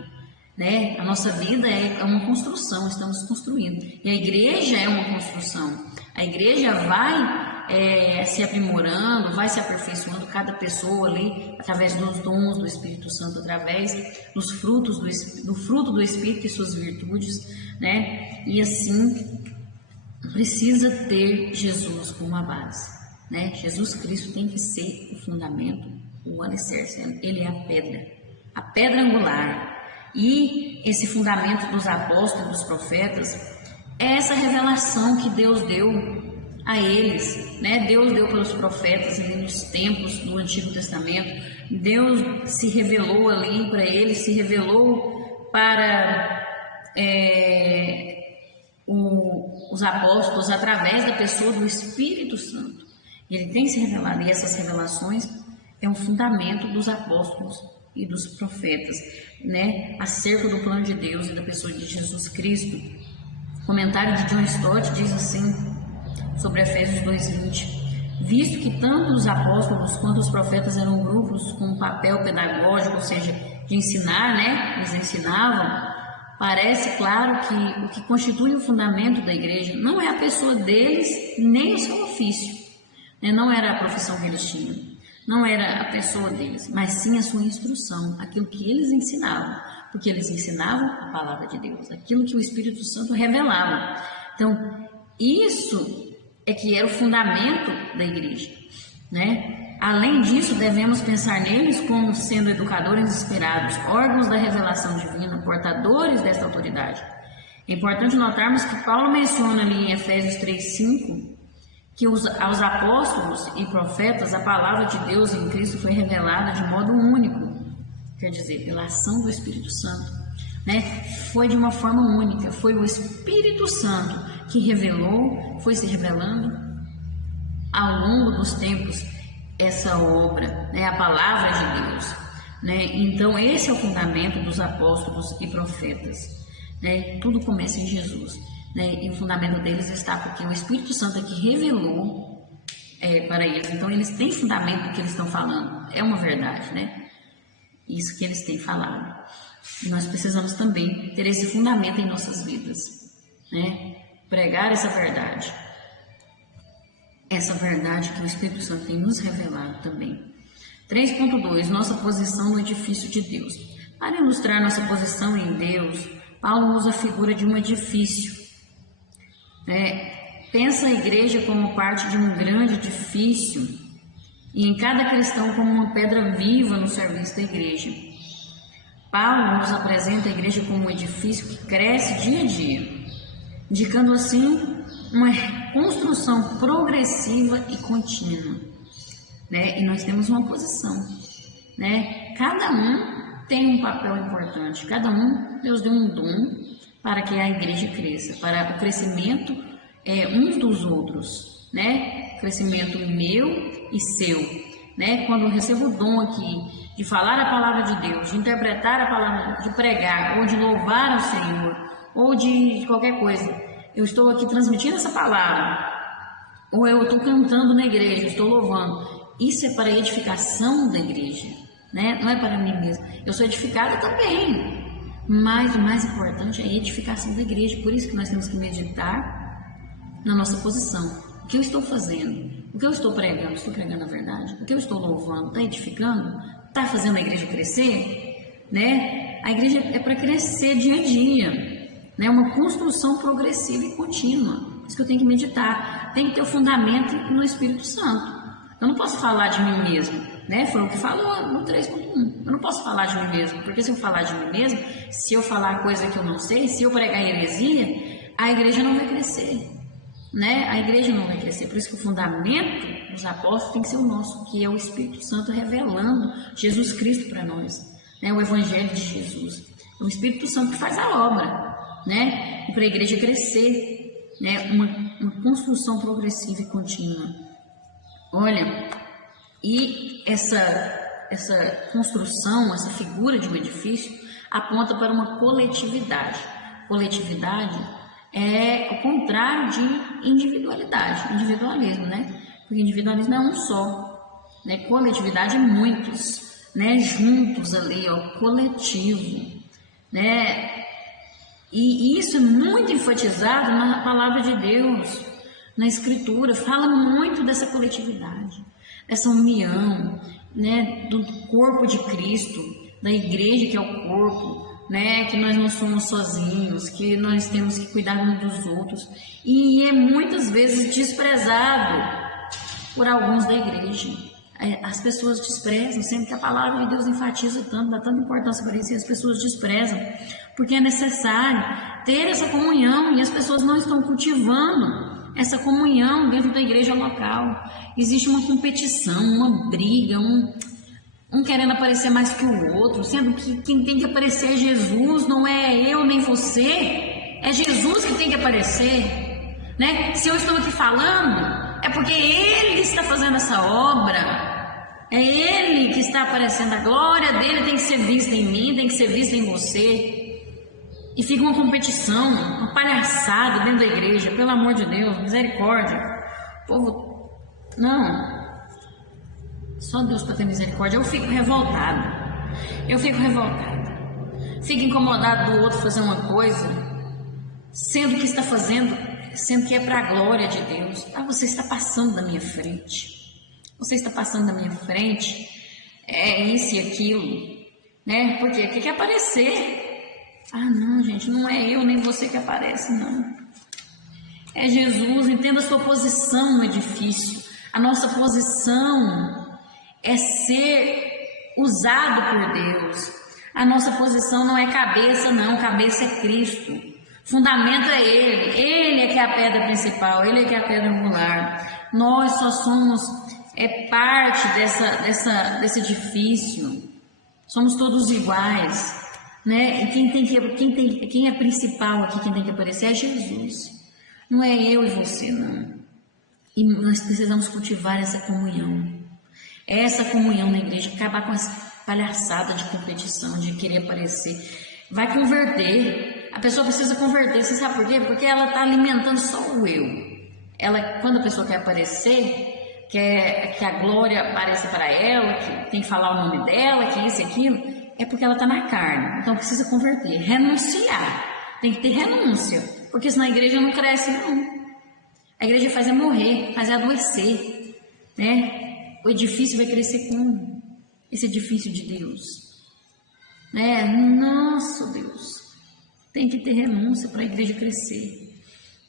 né? A nossa vida é uma construção, estamos construindo, e a igreja é uma construção. A igreja vai se aprimorando, vai se aperfeiçoando, cada pessoa ali, através dos dons do Espírito Santo, através dos frutos do fruto do Espírito e suas virtudes, né? E assim precisa ter Jesus como a base, né? Jesus Cristo tem que ser o fundamento, o alicerce. Ele é a pedra angular. E esse fundamento dos apóstolos e dos profetas é essa revelação que Deus deu a eles, né? Deus deu pelos profetas ali nos tempos do Antigo Testamento. Deus se revelou ali para eles, se revelou para os apóstolos através da pessoa do Espírito Santo. E ele tem se revelado, e essas revelações é um fundamento dos apóstolos e dos profetas, né? Acerca do plano de Deus e da pessoa de Jesus Cristo. O comentário de John Stott diz assim, sobre Efésios 2:20: visto que tanto os apóstolos quanto os profetas eram grupos com um papel pedagógico, ou seja, de ensinar, né? Eles ensinavam. Parece claro que o que constitui o fundamento da igreja não é a pessoa deles, nem o seu ofício, né? Não era a profissão que eles tinham, não era a pessoa deles, mas sim a sua instrução, aquilo que eles ensinavam, porque eles ensinavam a palavra de Deus, aquilo que o Espírito Santo revelava. Então, isso é que era o fundamento da igreja, né? Além disso, devemos pensar neles como sendo educadores inspirados, órgãos da revelação divina, portadores desta autoridade. É importante notarmos que Paulo menciona ali em Efésios 3:5 que aos apóstolos e profetas a palavra de Deus em Cristo foi revelada de modo único, quer dizer, pela ação do Espírito Santo, né? Foi de uma forma única, foi o Espírito Santo que revelou, foi se revelando ao longo dos tempos essa obra, né? A palavra de Deus, né? Então esse é o fundamento dos apóstolos e profetas, né? Tudo começa em Jesus, né? E o fundamento deles está porque o Espírito Santo é que revelou para eles. Então eles têm fundamento do que eles estão falando, é uma verdade, né? Isso que eles têm falado. E nós precisamos também ter esse fundamento em nossas vidas, né? Pregar essa verdade que o Espírito Santo tem nos revelado também. 3.2, nossa posição no edifício de Deus. Para ilustrar nossa posição em Deus, Paulo usa a figura de um edifício. Pensa a igreja como parte de um grande edifício e em cada cristão como uma pedra viva no serviço da igreja. Paulo nos apresenta a igreja como um edifício que cresce dia a dia, indicando assim uma construção progressiva e contínua, né? E nós temos uma posição, né? Cada um tem um papel importante, cada um, Deus deu um dom para que a igreja cresça, para o crescimento uns dos outros, né? Crescimento meu e seu, né? Quando eu recebo o dom aqui de falar a palavra de Deus, de interpretar a palavra, de pregar, ou de louvar ao Senhor, ou de qualquer coisa, eu estou aqui transmitindo essa palavra, ou eu estou cantando na igreja, estou louvando, isso é para a edificação da igreja, né? Não é para mim mesmo, eu sou edificada também, Mas o mais importante é a edificação da igreja. Por isso que nós temos que meditar na nossa posição. O que eu estou fazendo? O que eu estou pregando? Estou pregando a verdade? O que eu estou louvando? Está edificando? Está fazendo a igreja crescer? Né? A igreja é para crescer dia a dia. Né? Uma construção progressiva e contínua. Por isso que eu tenho que meditar. Tem que ter o fundamento no Espírito Santo. Eu não posso falar de mim mesmo, né? Foi o que falou no 3.1. Eu não posso falar de mim mesmo, porque se eu falar de mim mesmo, se eu falar coisa que eu não sei, se eu pregar heresia, a igreja não vai crescer, né? A igreja não vai crescer. Por isso que o fundamento dos apóstolos tem que ser o nosso, que é o Espírito Santo revelando Jesus Cristo para nós, né? O Evangelho de Jesus. É o Espírito Santo que faz a obra, né? E para a igreja crescer, né? Uma construção progressiva e contínua. Olha, e essa construção, essa figura de um edifício aponta para uma coletividade. Coletividade é o contrário de individualidade, individualismo, né? Porque individualismo é um só, né? Coletividade é muitos, né? Juntos ali, ó, coletivo, né? E isso é muito enfatizado na palavra de Deus. Na Escritura, fala muito dessa coletividade, dessa união, né, do corpo de Cristo, da igreja que é o corpo, né, que nós não somos sozinhos, que nós temos que cuidar uns dos outros, e é muitas vezes desprezado por alguns da igreja. As pessoas desprezam, sempre que a palavra de Deus enfatiza tanto, dá tanta importância para isso, e as pessoas desprezam, porque é necessário ter essa comunhão, e as pessoas não estão cultivando essa comunhão dentro da igreja local. Existe uma competição, uma briga, um querendo aparecer mais que o outro, sendo que quem tem que aparecer é Jesus, não é eu nem você, é Jesus que tem que aparecer, né? Se eu estou aqui falando, é porque Ele está fazendo essa obra, é Ele que está aparecendo, a glória dele tem que ser vista em mim, tem que ser vista em você. E fica uma competição, uma palhaçada dentro da igreja, pelo amor de Deus, misericórdia. O povo, não, só Deus para ter misericórdia. Eu fico revoltada, fico incomodado do outro fazer uma coisa, sendo que está fazendo, sendo que é para a glória de Deus. Ah, você está passando da minha frente, é isso e aquilo, né? Porque aqui quer aparecer. Ah, não, gente, não é eu nem você que aparece, não. É Jesus. Entenda a sua posição no edifício. A nossa posição é ser usado por Deus. A nossa posição não é cabeça, não. Cabeça é Cristo. Fundamento é Ele. Ele é que é a pedra principal. Ele é que é a pedra angular. Nós só somos parte desse edifício. Somos todos iguais. Né? E quem é principal aqui, quem tem que aparecer é Jesus, não é eu e você, não. E nós precisamos cultivar essa comunhão na igreja, acabar com essa palhaçada de competição, de querer aparecer. Vai converter, a pessoa precisa converter, você sabe por quê? Porque ela está alimentando só o eu. Quando a pessoa quer aparecer, quer que a glória apareça para ela, que tem que falar o nome dela, que isso e aquilo, é porque ela está na carne, então precisa converter, renunciar, tem que ter renúncia, porque senão a igreja não cresce, não. A igreja faz morrer, faz adoecer, né? O edifício vai crescer como? Esse edifício de Deus, né? Nosso Deus, tem que ter renúncia para a igreja crescer,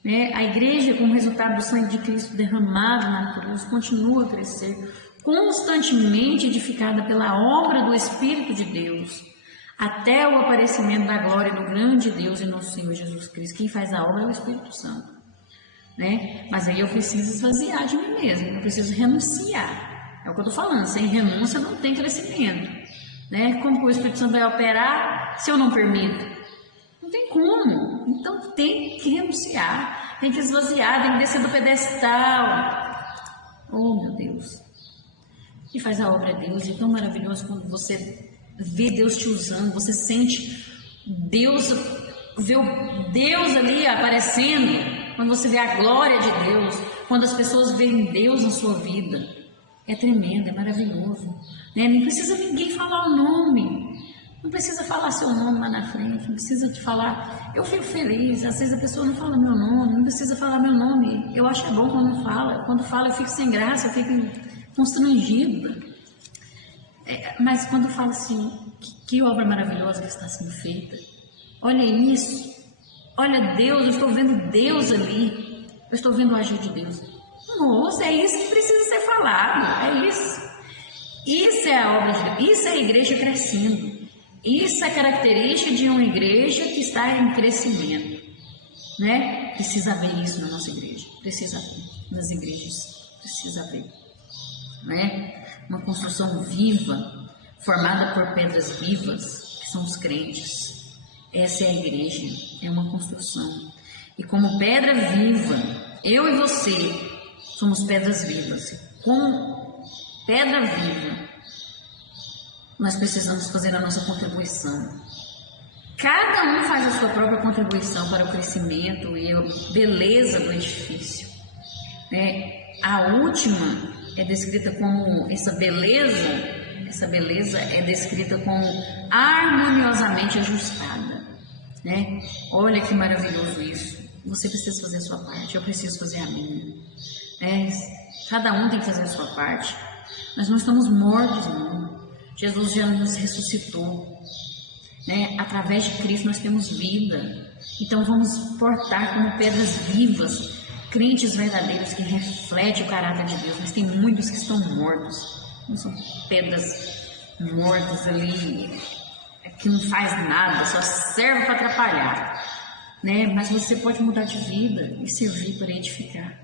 né? A igreja, como resultado do sangue de Cristo derramado na cruz, continua a crescer, constantemente edificada pela obra do Espírito de Deus, até o aparecimento da glória do grande Deus e nosso Senhor Jesus Cristo. Quem faz a obra é o Espírito Santo, né? Mas aí eu preciso esvaziar de mim mesmo, eu preciso renunciar. É o que eu estou falando, sem renúncia não tem crescimento, né? Como que o Espírito Santo vai operar se eu não permito? Não tem como. Então tem que renunciar, tem que esvaziar, tem que descer do pedestal. Oh, meu Deus! Que faz a obra de Deus, é tão maravilhoso quando você vê Deus te usando, você sente Deus, vê o Deus ali aparecendo, quando você vê a glória de Deus, quando as pessoas veem Deus na sua vida, é tremendo, é maravilhoso, né? Nem precisa ninguém falar o nome, Não precisa falar seu nome lá na frente, não precisa te falar. Eu fico feliz, às vezes a pessoa não fala meu nome, não precisa falar meu nome. Eu acho bom quando fala. Quando fala eu fico sem graça, eu fico constrangida. Mas quando fala assim, que obra maravilhosa que está sendo feita. Olha isso, olha Deus, eu estou vendo Deus ali, eu estou vendo o agir de Deus. Moça, é isso que precisa ser falado, é isso. Isso é a obra de Deus, isso é a igreja crescendo. Isso é característica de uma igreja que está em crescimento, né? Precisa haver isso na nossa igreja, precisa haver, nas igrejas, precisa haver, né? Uma construção viva, formada por pedras vivas, que são os crentes. Essa é a igreja, é uma construção. E como pedra viva, eu e você somos pedras vivas. Como pedra viva, nós precisamos fazer a nossa contribuição. Cada um faz a sua própria contribuição para o crescimento e a beleza do edifício. A última é descrita como essa beleza é descrita como harmoniosamente ajustada. Olha que maravilhoso isso. Você precisa fazer a sua parte, eu preciso fazer a minha. Cada um tem que fazer a sua parte. Nós não estamos mortos, não. Jesus já nos ressuscitou, Através de Cristo nós temos vida. Então vamos portar como pedras vivas, crentes verdadeiros que refletem o caráter de Deus. Mas tem muitos que estão mortos, não são pedras mortas ali, que não faz nada, só serve para atrapalhar, Mas você pode mudar de vida e servir para edificar,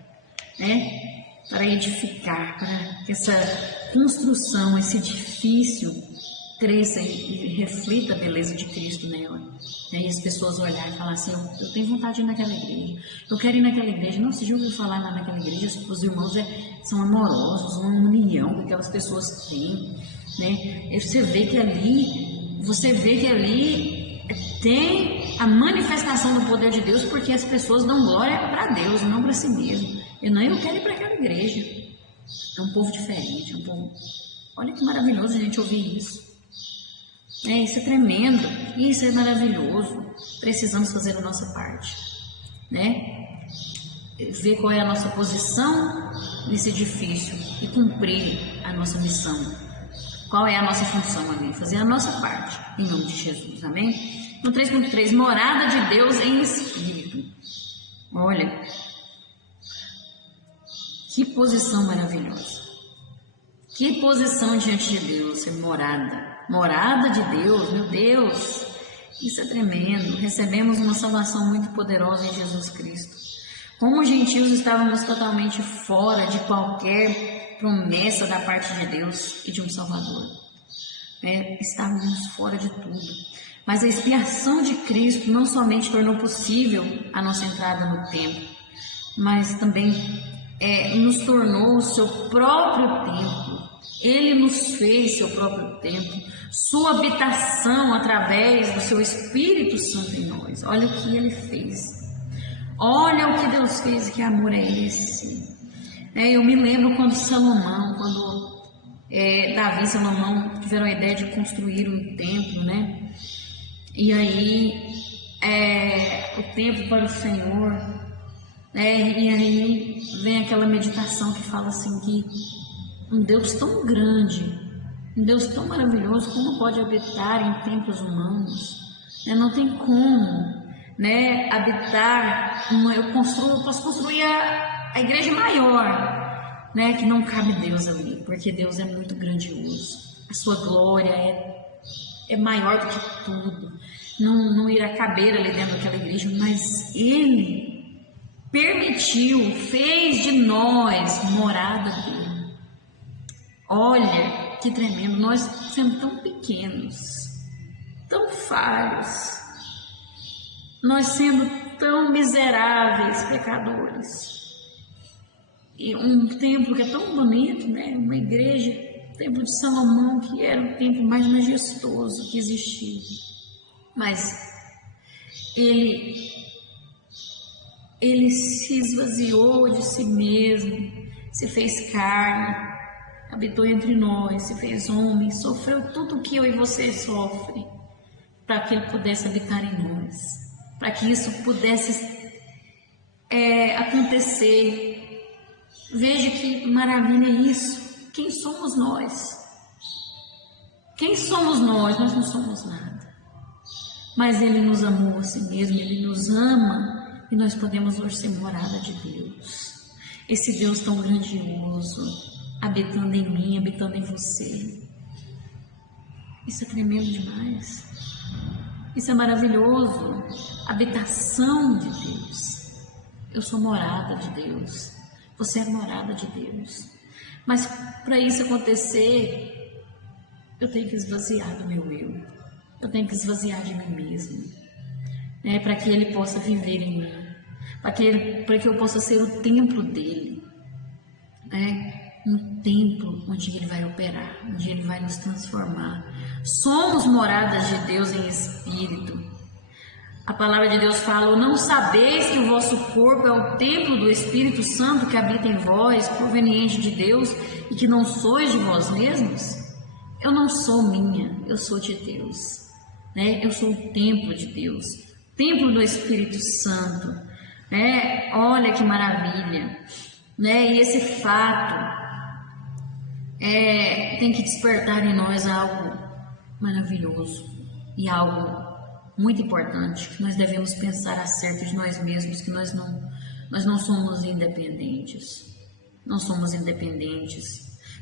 Para edificar, para que essa construção, esse edifício cresça e reflita a beleza de Cristo nela. E as pessoas olharem e falar assim, eu tenho vontade de ir naquela igreja, eu quero ir naquela igreja. Não, você já ouviu falar lá naquela igreja, os irmãos são amorosos, uma união que aquelas pessoas têm, E você vê que ali tem a manifestação do poder de Deus, porque as pessoas dão glória para Deus, não para si mesmo. Eu quero ir para aquela igreja. É um povo diferente, é um povo... Olha que maravilhoso a gente ouvir isso. Isso é tremendo, isso é maravilhoso. Precisamos fazer a nossa parte, Ver qual é a nossa posição nesse edifício e cumprir a nossa missão. Qual é a nossa função ali? Fazer a nossa parte, em nome de Jesus, amém? No 3.3, morada de Deus em espírito. Olha, que posição maravilhosa. Que posição diante de Deus, ser morada de Deus, meu Deus, isso é tremendo. Recebemos uma salvação muito poderosa em Jesus Cristo. Como gentios estávamos totalmente fora de qualquer promessa da parte de Deus e de um Salvador. Estávamos fora de tudo. Mas a expiação de Cristo não somente tornou possível a nossa entrada no templo, mas também nos tornou o seu próprio templo. Ele nos fez seu próprio templo, sua habitação através do seu Espírito Santo em nós. Olha o que ele fez. Olha o que Deus fez, que amor é esse. Eu me lembro quando Davi e Salomão tiveram a ideia de construir um templo, E aí, o templo para o Senhor, E aí vem aquela meditação que fala assim que um Deus tão grande, um Deus tão maravilhoso, como pode habitar em templos humanos? Não tem como, habitar. Eu posso construir a igreja maior, que não cabe Deus ali, porque Deus é muito grandioso. A sua glória é maior do que tudo. Não irá caber ali dentro daquela igreja, mas Ele permitiu, fez de nós morada dele. Olha que tremendo, nós sendo tão pequenos, tão falhos, nós sendo tão miseráveis, pecadores, e um templo que é tão bonito, uma igreja, o templo de Salomão, que era o templo mais majestoso que existia, mas ele se esvaziou de si mesmo, se fez carne, habitou entre nós, se fez homem, sofreu tudo o que eu e você sofrem, para que Ele pudesse habitar em nós, para que isso pudesse acontecer. Veja que maravilha isso. Quem somos nós? Quem somos nós? Nós não somos nada. Mas Ele nos amou a si mesmo, Ele nos ama e nós podemos hoje ser morada de Deus. Esse Deus tão grandioso, habitando em mim, habitando em você. Isso é tremendo demais. Isso é maravilhoso. Habitação de Deus. Eu sou morada de Deus. Você é morada de Deus. Mas para isso acontecer, eu tenho que esvaziar do meu eu. Eu tenho que esvaziar de mim mesmo. Para que Ele possa viver em mim. Para que eu possa ser o templo dEle. Um templo onde Ele vai operar, onde Ele vai nos transformar. Somos moradas de Deus em espírito. A palavra de Deus fala: ou não sabeis que o vosso corpo é o templo do Espírito Santo que habita em vós, proveniente de Deus, e que não sois de vós mesmos? Eu não sou minha, eu sou de Deus. Eu sou o templo de Deus, templo do Espírito Santo. Olha que maravilha. E esse fato tem que despertar em nós algo maravilhoso e algo muito importante, que nós devemos pensar acerca de nós mesmos, que nós não somos independentes. Não somos independentes,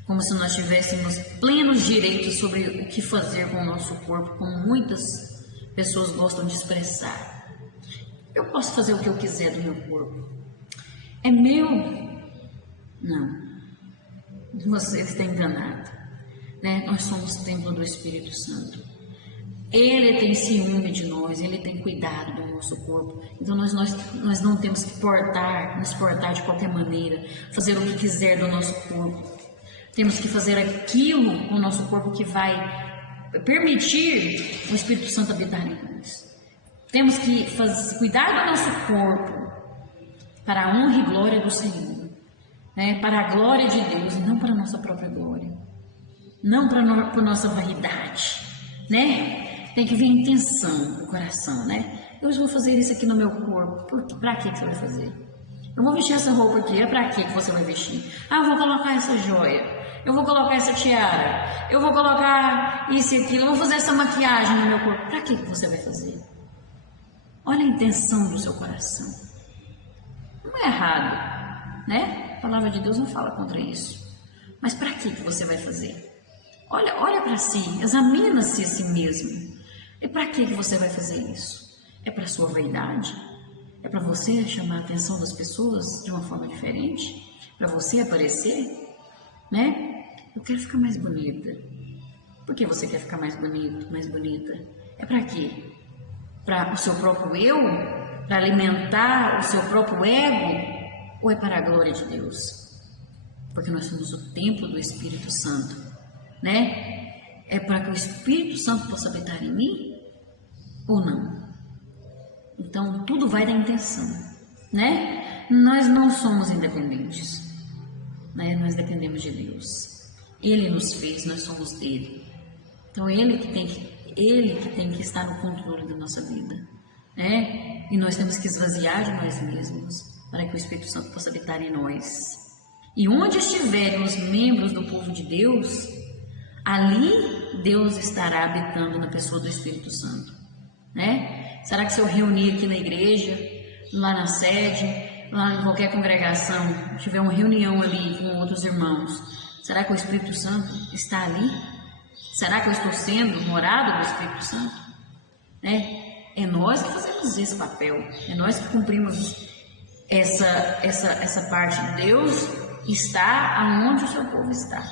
como se nós tivéssemos plenos direitos sobre o que fazer com o nosso corpo, como muitas pessoas gostam de expressar. Eu posso fazer o que eu quiser do meu corpo. É meu? Não. Você está enganado. Nós somos templo do Espírito Santo. Ele tem ciúme de nós, Ele tem cuidado do nosso corpo. Então nós não temos que nos portar de qualquer maneira, fazer o que quiser do nosso corpo. Temos que fazer aquilo com o nosso corpo que vai permitir o Espírito Santo habitar em nós. Temos que cuidar do nosso corpo para a honra e glória do Senhor, para a glória de Deus e não para a nossa própria glória, não para a nossa vaidade, Tem que vir a intenção do coração, Eu vou fazer isso aqui no meu corpo. Para que você vai fazer? Eu vou vestir essa roupa aqui. Para que você vai vestir? Eu vou colocar essa joia. Eu vou colocar essa tiara. Eu vou colocar isso e aquilo. Eu vou fazer essa maquiagem no meu corpo. Para que você vai fazer? Olha a intenção do seu coração. Não é errado, A palavra de Deus não fala contra isso. Mas para que você vai fazer? Olha para si, examina-se a si mesmo. E para que você vai fazer isso? É para a sua vaidade? É para você chamar a atenção das pessoas de uma forma diferente? Para você aparecer? Eu quero ficar mais bonita. Por que você quer ficar mais bonito, mais bonita? É para quê? Para o seu próprio eu? Para alimentar o seu próprio ego? Ou é para a glória de Deus? Porque nós somos o templo do Espírito Santo, É para que o Espírito Santo possa habitar em mim? Ou não? Então, tudo vai da intenção, Nós não somos independentes, Nós dependemos de Deus. Ele nos fez, nós somos dele. Então, Ele que tem que estar no controle da nossa vida, E nós temos que esvaziar de nós mesmos para que o Espírito Santo possa habitar em nós. E onde estiverem os membros do povo de Deus, ali Deus estará habitando na pessoa do Espírito Santo, Será que se eu reunir aqui na igreja, lá na sede, lá em qualquer congregação, tiver uma reunião ali com outros irmãos, será que o Espírito Santo está ali? Será que eu estou sendo morada do Espírito Santo? É nós que fazemos esse papel, é nós que cumprimos essa parte. Deus está aonde o seu povo está,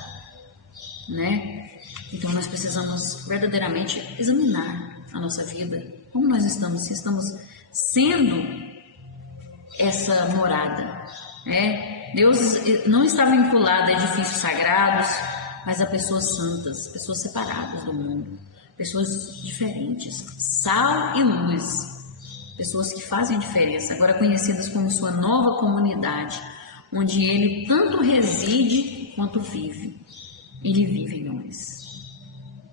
Então nós precisamos verdadeiramente examinar a nossa vida, como nós estamos, se estamos sendo essa morada, Deus não está vinculado a edifícios sagrados, mas a pessoas santas, pessoas separadas do mundo, pessoas diferentes, sal e luz, pessoas que fazem diferença, agora conhecidas como sua nova comunidade, onde Ele tanto reside quanto vive. Ele vive em nós,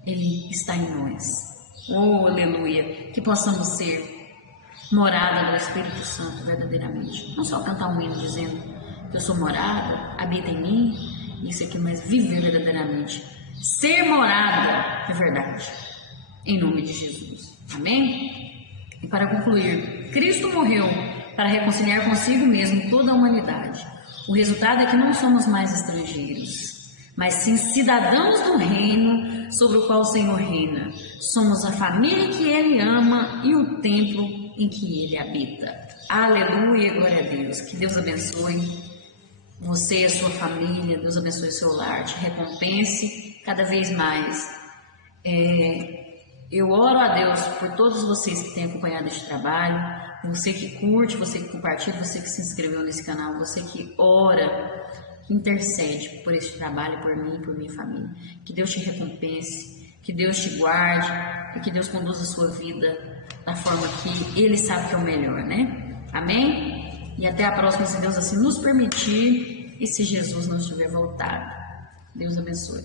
Ele está em nós, Oh, aleluia! Que possamos ser morada do Espírito Santo verdadeiramente. Não só cantar um hino dizendo que eu sou morada, habita em mim, isso aqui, mas viver verdadeiramente. Ser morada é verdade. Em nome de Jesus. Amém? E para concluir, Cristo morreu para reconciliar consigo mesmo toda a humanidade. O resultado é que não somos mais estrangeiros, mas sim cidadãos do reino sobre o qual o Senhor reina. Somos a família que Ele ama e o templo em que Ele habita. Aleluia, glória a Deus. Que Deus abençoe você e a sua família. Deus abençoe o seu lar, te recompense cada vez mais. Eu oro a Deus por todos vocês que têm acompanhado este trabalho, você que curte, você que compartilha, você que se inscreveu nesse canal, você que ora, que intercede por este trabalho, por mim, por minha família. Que Deus te recompense, que Deus te guarde e que Deus conduza a sua vida da forma que Ele sabe que é o melhor, né? Amém? E até a próxima, se Deus assim nos permitir e se Jesus não estiver voltado. Deus abençoe.